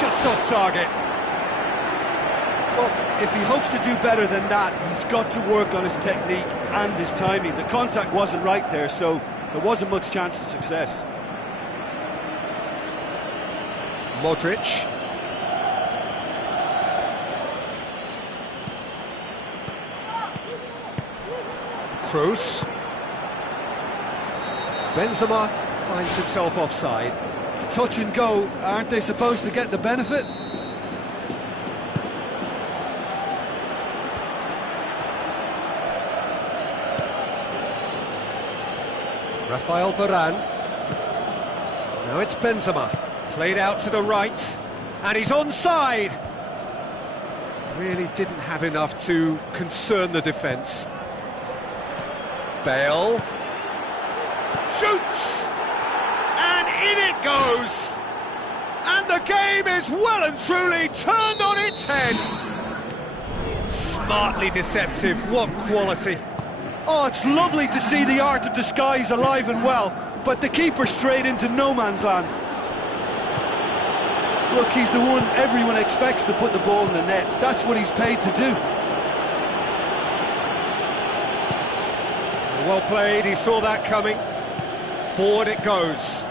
Just off target. Well, if he hopes to do better than that, he's got to work on his technique and his timing. The contact wasn't right there, so there wasn't much chance of success. Modric. Kroos. Benzema finds himself offside. Touch and go, aren't they supposed to get the benefit? Rafael Varane. Now it's Benzema. Played out to the right, and he's onside. Really didn't have enough to concern the defence. Bale. Shoots! And in it goes! And the game is well and truly turned on its head! Smartly deceptive, what quality! Oh, it's lovely to see the art of disguise alive and well, but the keeper straight into no man's land. Look, he's the one everyone expects to put the ball in the net. That's what he's paid to do. Well played, he saw that coming. Forward it goes.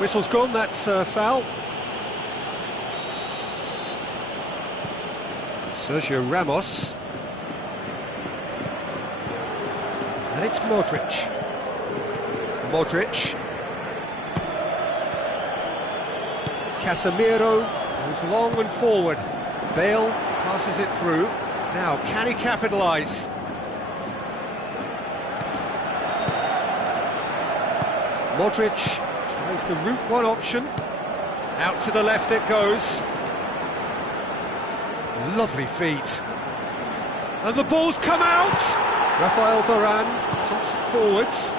Whistle's gone, that's a foul. Sergio Ramos. And it's Modric. Modric. Casemiro goes long and forward. Bale passes it through. Now, can he capitalise? Modric tries the route one option. Out to the left it goes. Lovely feet. And the ball's come out! Rafael Varane pumps it forwards.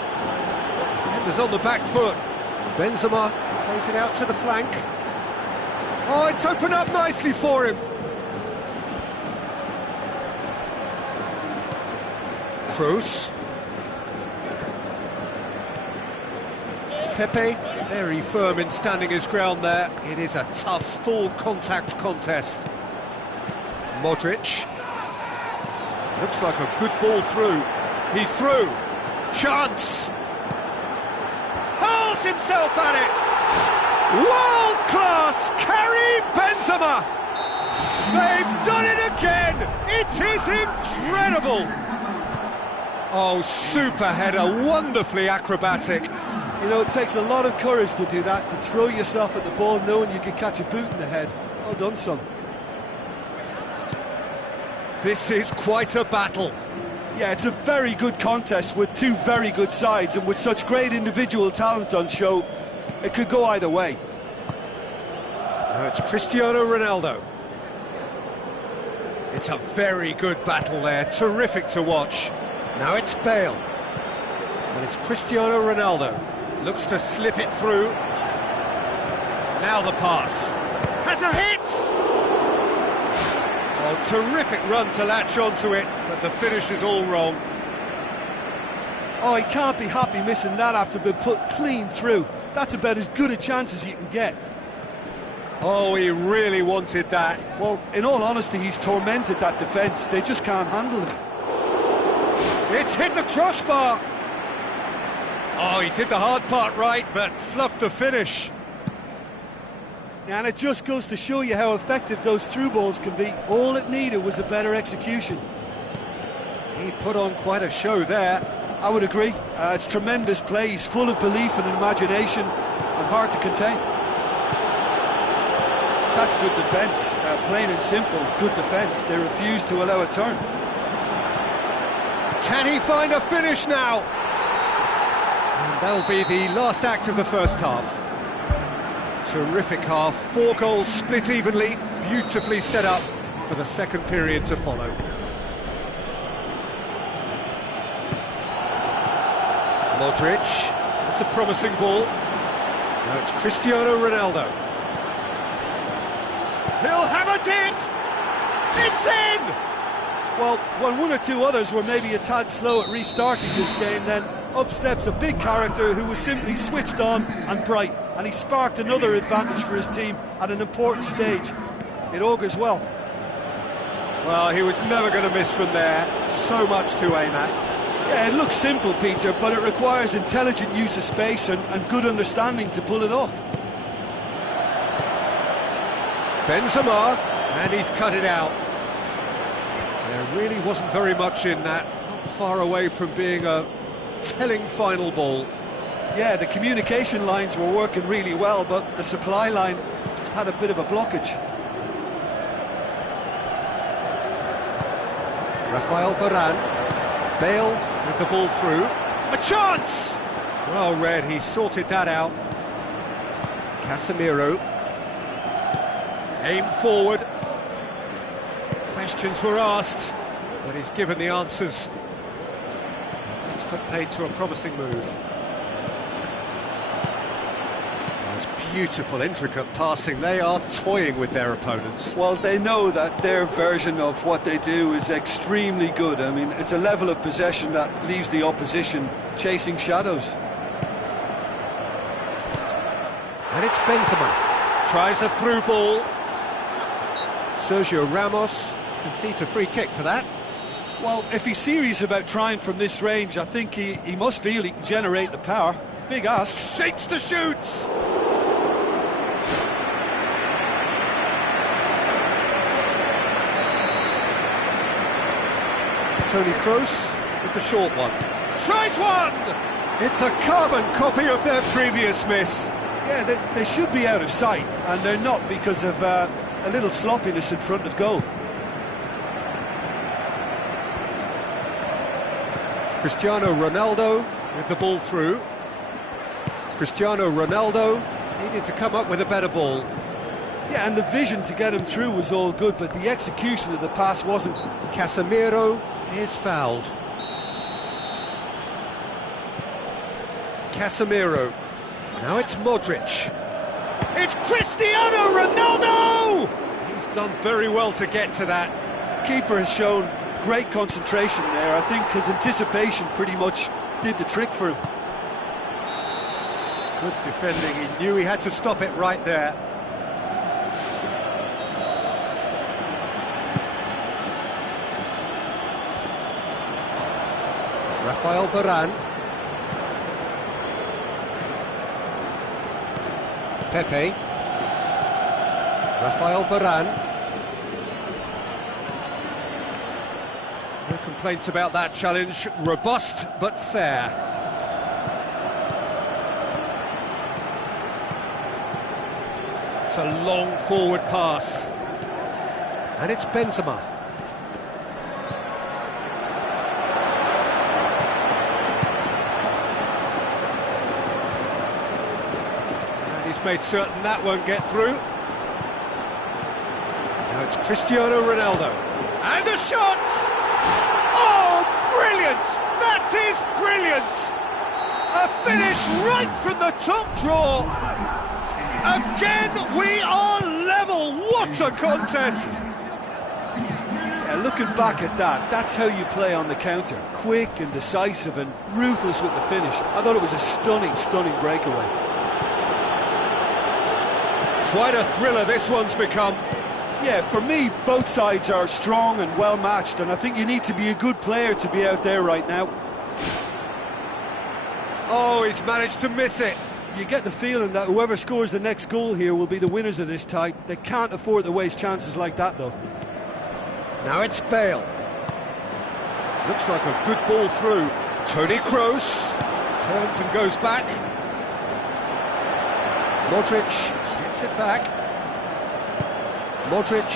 Defenders on the back foot. Benzema plays it out to the flank. Oh, it's opened up nicely for him. Kroos. Pepe, very firm in standing his ground there. It is a tough, full contact contest. Modric. Looks like a good ball through. He's through. Chance. Hurls himself at it. World-class Karim Benzema. They've done it again. It is incredible. Oh, super header, wonderfully acrobatic. You know, it takes a lot of courage to do that, to throw yourself at the ball knowing you could catch a boot in the head. Well done, son. This is quite a battle. Yeah, it's a very good contest with two very good sides, and with such great individual talent on show, it could go either way. Now it's Cristiano Ronaldo. It's a very good battle there, terrific to watch. Now it's Bale. And it's Cristiano Ronaldo. Looks to slip it through. Now the pass. Has a hit! Oh, terrific run to latch onto it, but the finish is all wrong. Oh, he can't be happy missing that after being put clean through. That's about as good a chance as you can get. Oh, he really wanted that. Well, in all honesty, he's tormented that defence. They just can't handle him. It's hit the crossbar. Oh, he did the hard part right, but fluffed the finish. And it just goes to show you how effective those through balls can be. All it needed was a better execution. He put on quite a show there. I would agree. It's tremendous play. He's full of belief and imagination and hard to contain. That's good defence. Plain and simple, good defence. They refuse to allow a turn. Can he find a finish now? And that'll be the last act of the first half. Terrific half, 4 goals split evenly, beautifully set up for the second period to follow. Modric, that's a promising ball. Now it's Cristiano Ronaldo. He'll have it in! It's in! Well, when one or two others were maybe a tad slow at restarting this game, then up steps a big character who was simply switched on and bright, and he sparked another advantage for his team at an important stage. It augurs well. Well, he was never going to miss from there. So much to aim at. Yeah, it looks simple, Peter, but it requires intelligent use of space and good understanding to pull it off. Benzema, and he's cut it out. There really wasn't very much in that, not far away from being a telling final ball. Yeah, the communication lines were working really well, but the supply line just had a bit of a blockage. Rafael Varane, Bale with the ball through. A chance! Well read, he sorted that out. Casemiro. Aimed forward. Questions were asked, but he's given the answers. That's put paid to a promising move. That's beautiful, intricate passing. They are toying with their opponents. Well, they know that their version of what they do is extremely good. I mean, it's a level of possession that leaves the opposition chasing shadows. And it's Benzema. Tries a through ball. Sergio Ramos concedes a free kick for that. Well, if he's serious about trying from this range, I think he must feel he can generate the power. Big ask. Shapes the shoots! Toni Kroos with the short one. Tries one! It's a carbon copy of their previous miss. Yeah, they should be out of sight, and they're not because of a little sloppiness in front of goal. Cristiano Ronaldo with the ball through. Cristiano Ronaldo needed to come up with a better ball. Yeah, and the vision to get him through was all good, but the execution of the pass wasn't. Casemiro is fouled. Casemiro. Now it's Modric. It's Cristiano Ronaldo! done very well to get to that. Keeper has shown great concentration there. I think his anticipation pretty much did the trick for him. Good defending, he knew he had to stop it right there. Rafael Varane. Pepe. Rafael Varane. No complaints about that challenge. Robust but fair. It's a long forward pass. And it's Benzema. And he's made certain that won't get through. Now it's Cristiano Ronaldo. And a shot! Oh, brilliant! That is brilliant! A finish right from the top drawer. Again, we are level. What a contest! Yeah, looking back at that, that's how you play on the counter. Quick and decisive and ruthless with the finish. I thought it was a stunning, stunning breakaway. Quite a thriller this one's become. Yeah, for me, both sides are strong and well matched, and I think you need to be a good player to be out there right now. Oh, he's managed to miss it. You get the feeling that whoever scores the next goal here will be the winners of this tie. They can't afford to waste chances like that, though. Now it's Bale. Looks like a good ball through. Toni Kroos turns and goes back. Modric gets it back. Modric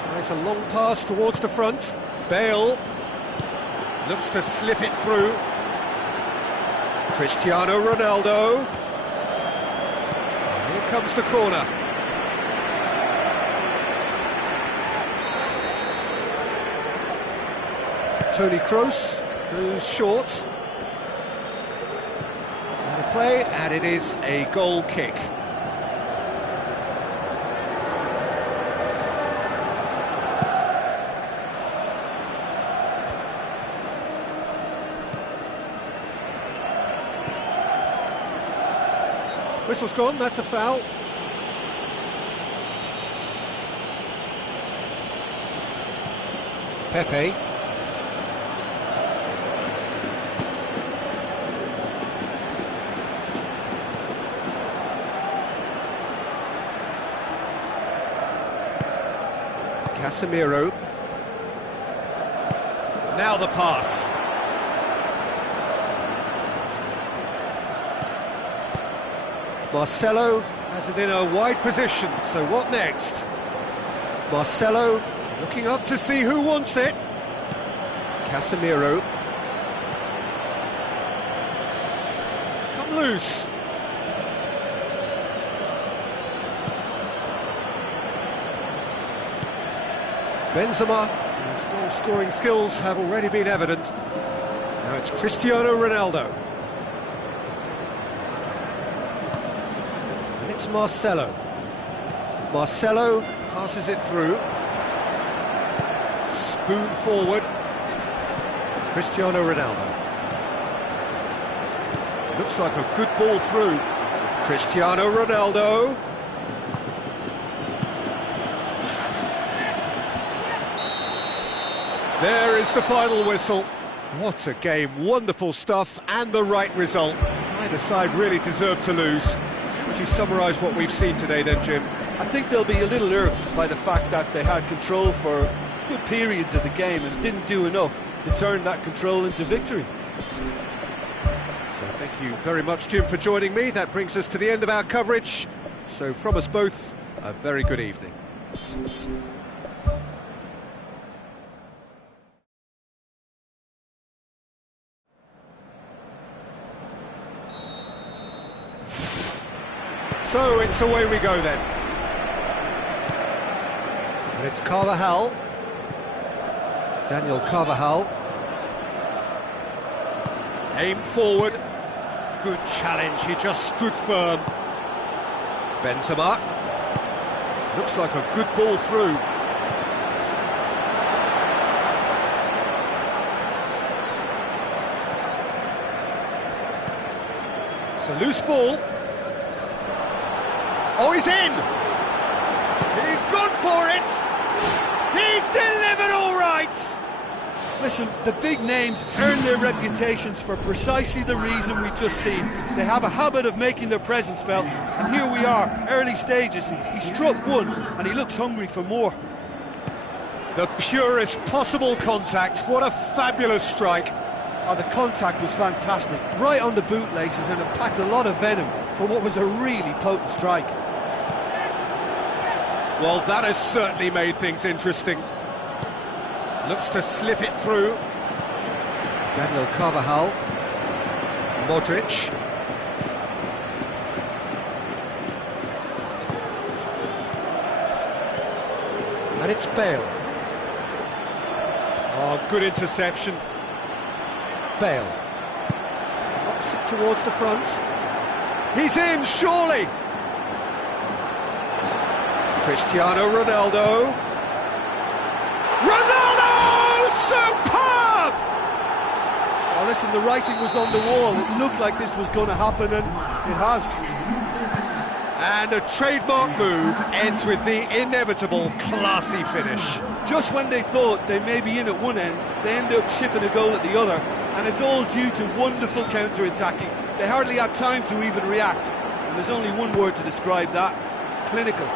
tries a long pass towards the front. Bale looks to slip it through. Cristiano Ronaldo. Here comes the corner. Toni Kroos goes short. Out of play, and it is a goal kick. Whistle's gone, that's a foul. Pepe. Casemiro. Now the pass. Marcelo has it in a wide position, so what next? Marcelo looking up to see who wants it. Casemiro. It's come loose. Benzema, whose goal-scoring skills have already been evident. Now it's Cristiano Ronaldo. And it's Marcelo. Marcelo passes it through. Spoon forward. Cristiano Ronaldo. Looks like a good ball through. Cristiano Ronaldo. There is the final whistle. What a game, wonderful stuff, and the right result. Neither side really deserved to lose. How would you summarise what we've seen today then, Jim? I think they'll be a little irked by the fact that they had control for good periods of the game and didn't do enough to turn that control into victory. So thank you very much, Jim, for joining me. That brings us to the end of our coverage. So from us both, a very good evening. So it's away we go then. And it's Carvajal. Daniel Carvajal. Aimed forward. Good challenge, he just stood firm. Benzema. Looks like a good ball through. It's a loose ball. Oh, he's in! He's gone for it! He's delivered all right! Listen, the big names earn their reputations for precisely the reason we've just seen. They have a habit of making their presence felt, and here we are, early stages. He struck one, and he looks hungry for more. The purest possible contact. What a fabulous strike. Oh, the contact was fantastic, right on the bootlaces, and it packed a lot of venom for what was a really potent strike. Well, that has certainly made things interesting. Looks to slip it through. Daniel Carvajal. Modric. And it's Bale. Oh, good interception. Bale. Knocks it towards the front. He's in, surely! Cristiano Ronaldo. Ronaldo! Superb! Oh, listen, the writing was on the wall. It looked like this was going to happen, and it has. And a trademark move ends with the inevitable classy finish. Just when they thought they may be in at one end, they end up shipping a goal at the other, and it's all due to wonderful counter-attacking. They hardly had time to even react, and there's only one word to describe that: clinical.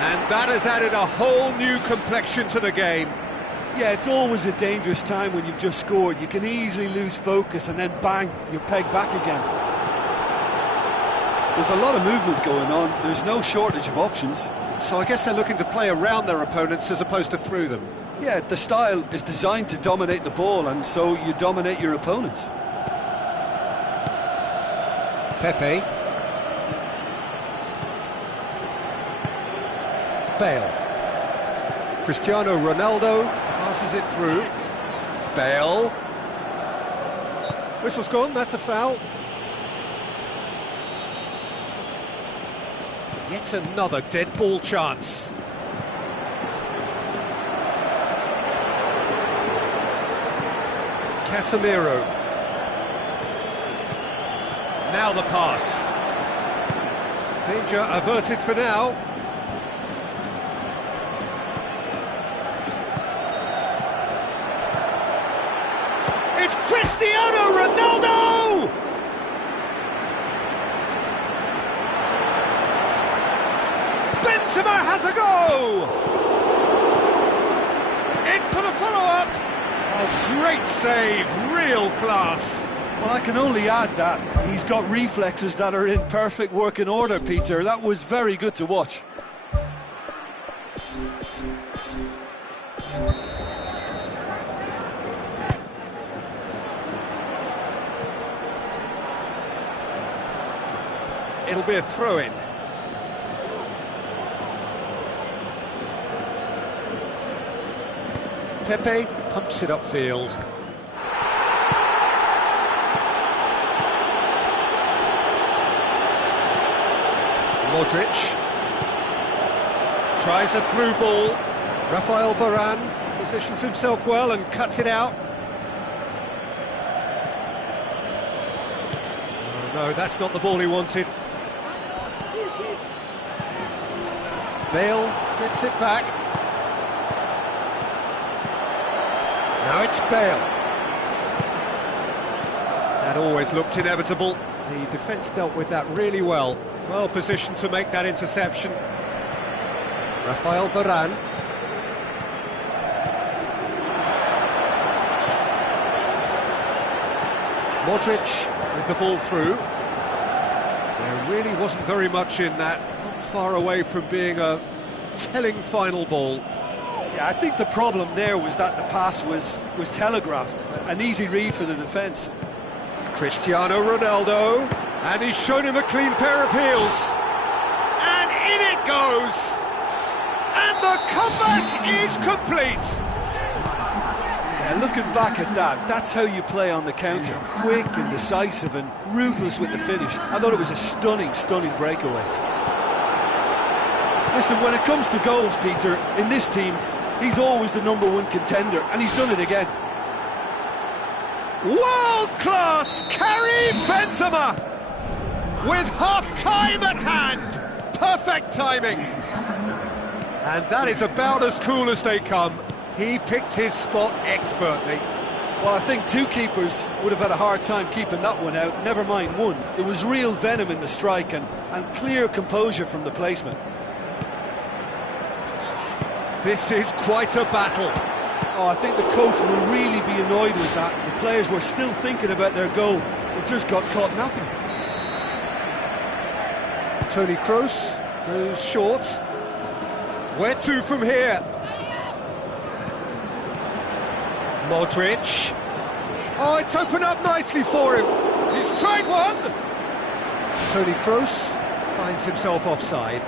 And that has added a whole new complexion to the game. Yeah, it's always a dangerous time when you've just scored. You can easily lose focus, and then bang, you're pegged back again. There's a lot of movement going on. There's no shortage of options. So I guess they're looking to play around their opponents as opposed to through them. Yeah, the style is designed to dominate the ball, and so you dominate your opponents. Pepe. Bale. Cristiano Ronaldo passes it through. Bale. Whistle's gone, that's a foul. Yet another dead ball chance. Casemiro. Now the pass. Danger averted for now. It's Cristiano Ronaldo! Benzema has a go! In for the follow-up! Oh, great save, real class. Well, I can only add that he's got reflexes that are in perfect working order, Peter. That was very good to watch. It'll be a throw-in. Pepe pumps it upfield. Modric tries a through ball. Rafael Varane positions himself well and cuts it out. Oh, no, that's not the ball he wanted. Bale gets it back. Now it's Bale. That always looked inevitable. The defence dealt with that really well. Well positioned to make that interception. Rafael Varane. Modric with the ball through. There really wasn't very much in that. Not far away from being a telling final ball. Yeah, I think the problem there was that the pass was telegraphed. An easy read for the defence. Cristiano Ronaldo, and he's shown him a clean pair of heels. And in it goes! And the comeback is complete! Yeah, looking back at that, that's how you play on the counter. Quick and decisive and ruthless with the finish. I thought it was a stunning, stunning breakaway. Listen, when it comes to goals, Peter, in this team, he's always the #1 contender, and he's done it again. World-class Karim Benzema! With half-time at hand! Perfect timing! And that is about as cool as they come. He picked his spot expertly. Well, I think two keepers would have had a hard time keeping that one out, never mind one. There was real venom in the strike and clear composure from the placement. This is quite a battle. Oh, I think the coach will really be annoyed with that. The players were still thinking about their goal. It just got caught napping. Toni Kroos goes short. Where to from here? Modric. Oh, it's opened up nicely for him. He's tried one. Toni Kroos finds himself offside.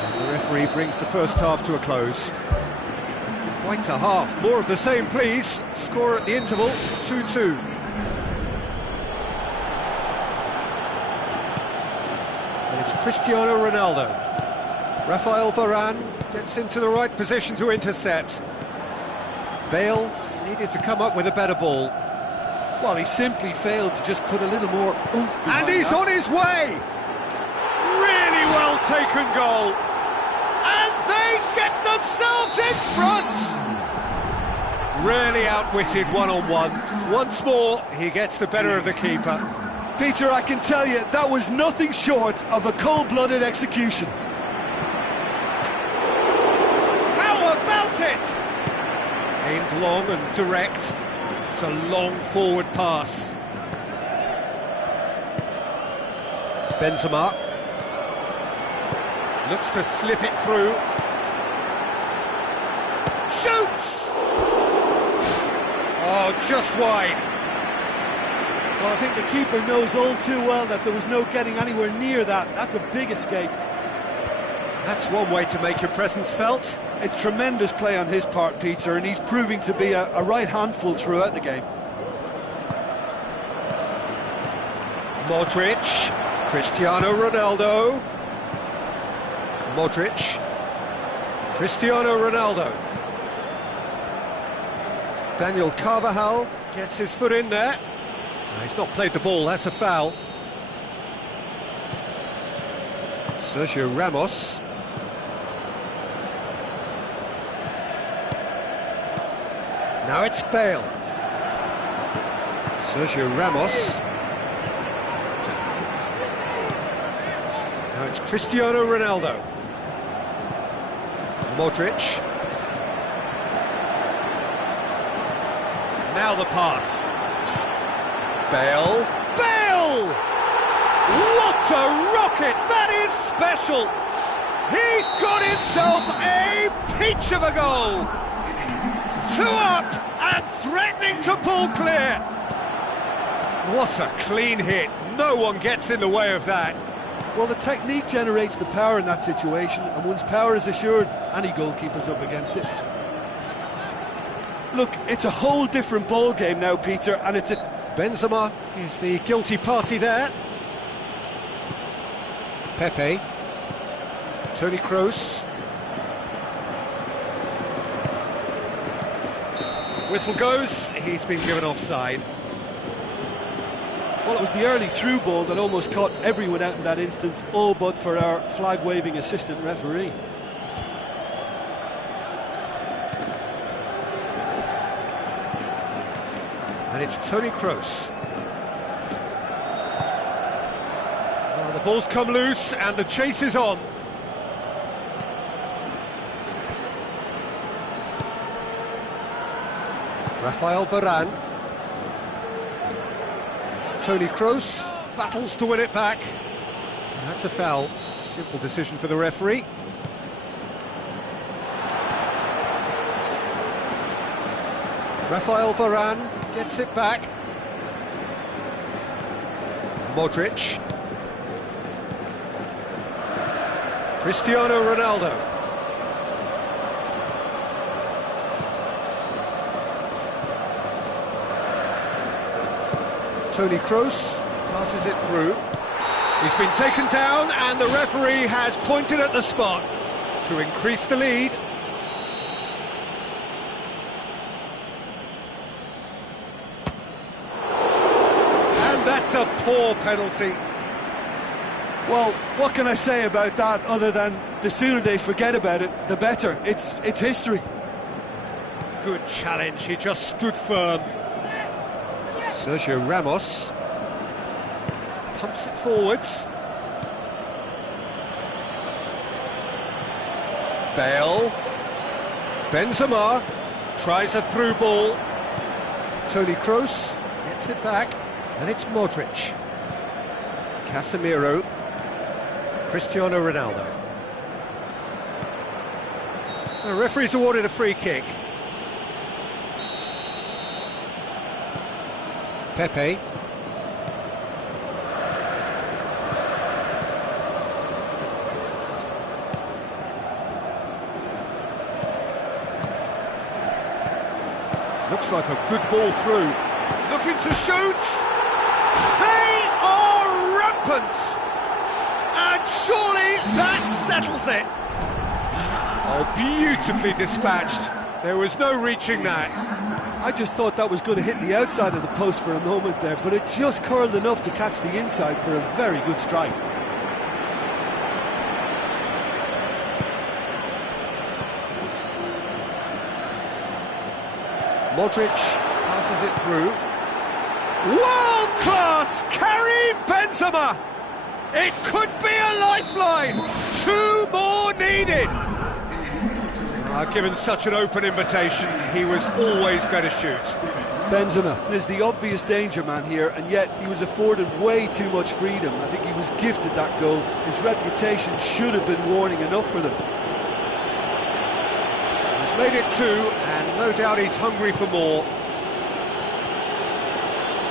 And the referee brings the first half to a close. Quite a half. More of the same, please. Score at the interval, 2-2. And it's Cristiano Ronaldo. Rafael Varane gets into the right position to intercept. Bale needed to come up with a better ball. Well, he simply failed to just put a little more oomph behind And he's that. on his way! Really well taken goal. And they get themselves in front! Really outwitted one-on-one. Once more, he gets the better of the keeper. Peter, I can tell you, that was nothing short of a cold-blooded execution. How about it? Aimed long and direct. It's a long forward pass. Benzema looks to slip it through. Shoots! Oh, just wide. Well, I think the keeper knows all too well that there was no getting anywhere near that. That's a big escape. That's one way to make your presence felt. It's tremendous play on his part, Peter, and he's proving to be a right handful throughout the game. Modric, Cristiano Ronaldo. Modric, Cristiano Ronaldo. Daniel Carvajal gets his foot in there. He's not played the ball, that's a foul. Sergio Ramos. Now it's Bale. Sergio Ramos. Now it's Cristiano Ronaldo. Modric. Now the pass. Bale. Bale! What a rocket! That is special! He's got himself a peach of a goal! 2 up and threatening to pull clear. What a clean hit. No one gets in the way of that. Well, the technique generates the power in that situation, and once power is assured, any goalkeeper's up against it. Look, it's a whole different ball game now, Peter, and it's a... Benzema is the guilty party there. Pepe. Toni Kroos. Whistle goes, he's been given offside. Well, it was the early through ball that almost caught everyone out in that instance, all but for our flag-waving assistant referee. And it's Toni Kroos. Well, the ball's come loose and the chase is on. Rafael Varane. Toni Kroos battles to win it back. And that's a foul. Simple decision for the referee. Rafael Varane gets it back. Modric. Cristiano Ronaldo. Toni Kroos passes it through. He's been taken down and the referee has pointed at the spot to increase the lead. That's a poor penalty. Well, what can I say about that other than the sooner they forget about it, the better. It's history. Good challenge, he just stood firm. Sergio Ramos pumps it forwards. Bale. Benzema tries a through ball. Toni Kroos gets it back, and it's Modric. Casemiro. Cristiano Ronaldo. The referee's awarded a free kick. Pepe. Looks like a good ball through. Looking to shoot. They are rampant. And surely that settles it. Oh, beautifully dispatched. There was no reaching that. I just thought that was going to hit the outside of the post for a moment there, but it just curled enough to catch the inside for a very good strike. Modric passes it through. World-class Karim Benzema! It could be a lifeline! 2 more needed! Given such an open invitation, he was always going to shoot. Benzema is the obvious danger man here, and yet he was afforded way too much freedom. I think he was gifted that goal. His reputation should have been warning enough for them. He's made it 2, and no doubt he's hungry for more.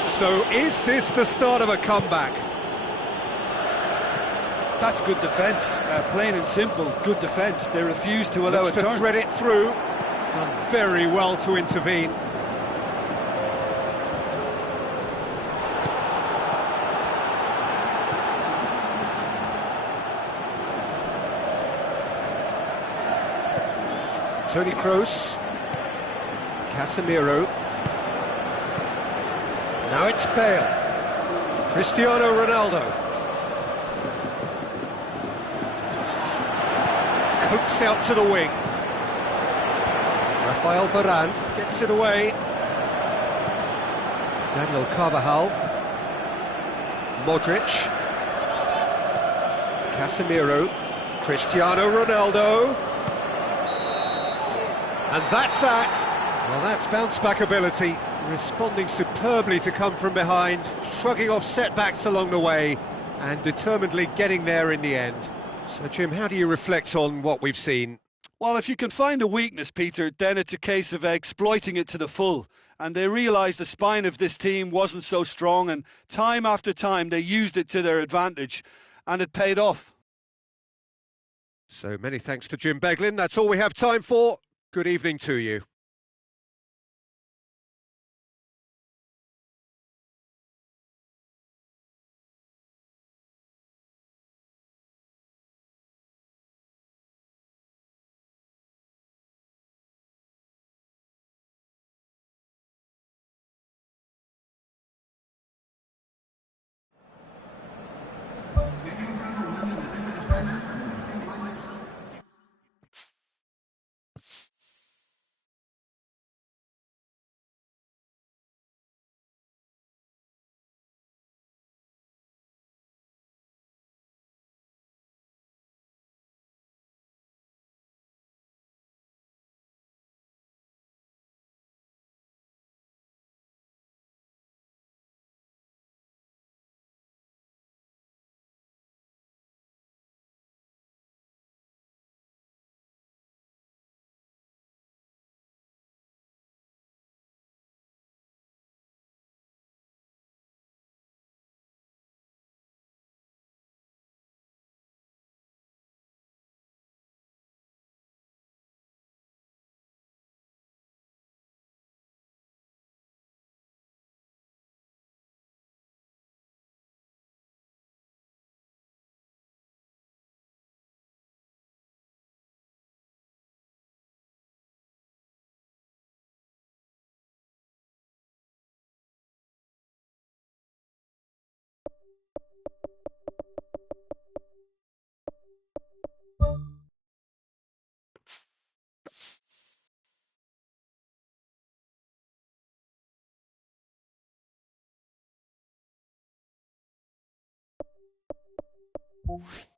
So is this the start of a comeback? That's good defence, plain and simple, good defence. They refuse to allow a turn. To thread it through, done very well to intervene. Toni Kroos, Casemiro. Now it's Bale, Cristiano Ronaldo. Coaxed out to the wing. Rafael Varane gets it away. Daniel Carvajal. Modric. Casemiro. Cristiano Ronaldo. And that's that. Well, that's bounce-back ability. Responding superbly to come from behind, shrugging off setbacks along the way, and determinedly getting there in the end. So, Jim, how do you reflect on what we've seen? Well, if you can find a weakness, Peter, then it's a case of exploiting it to the full. And they realised the spine of this team wasn't so strong, and time after time they used it to their advantage, and it paid off. So many thanks to Jim Beglin. That's all we have time for. Good evening to you. Bye.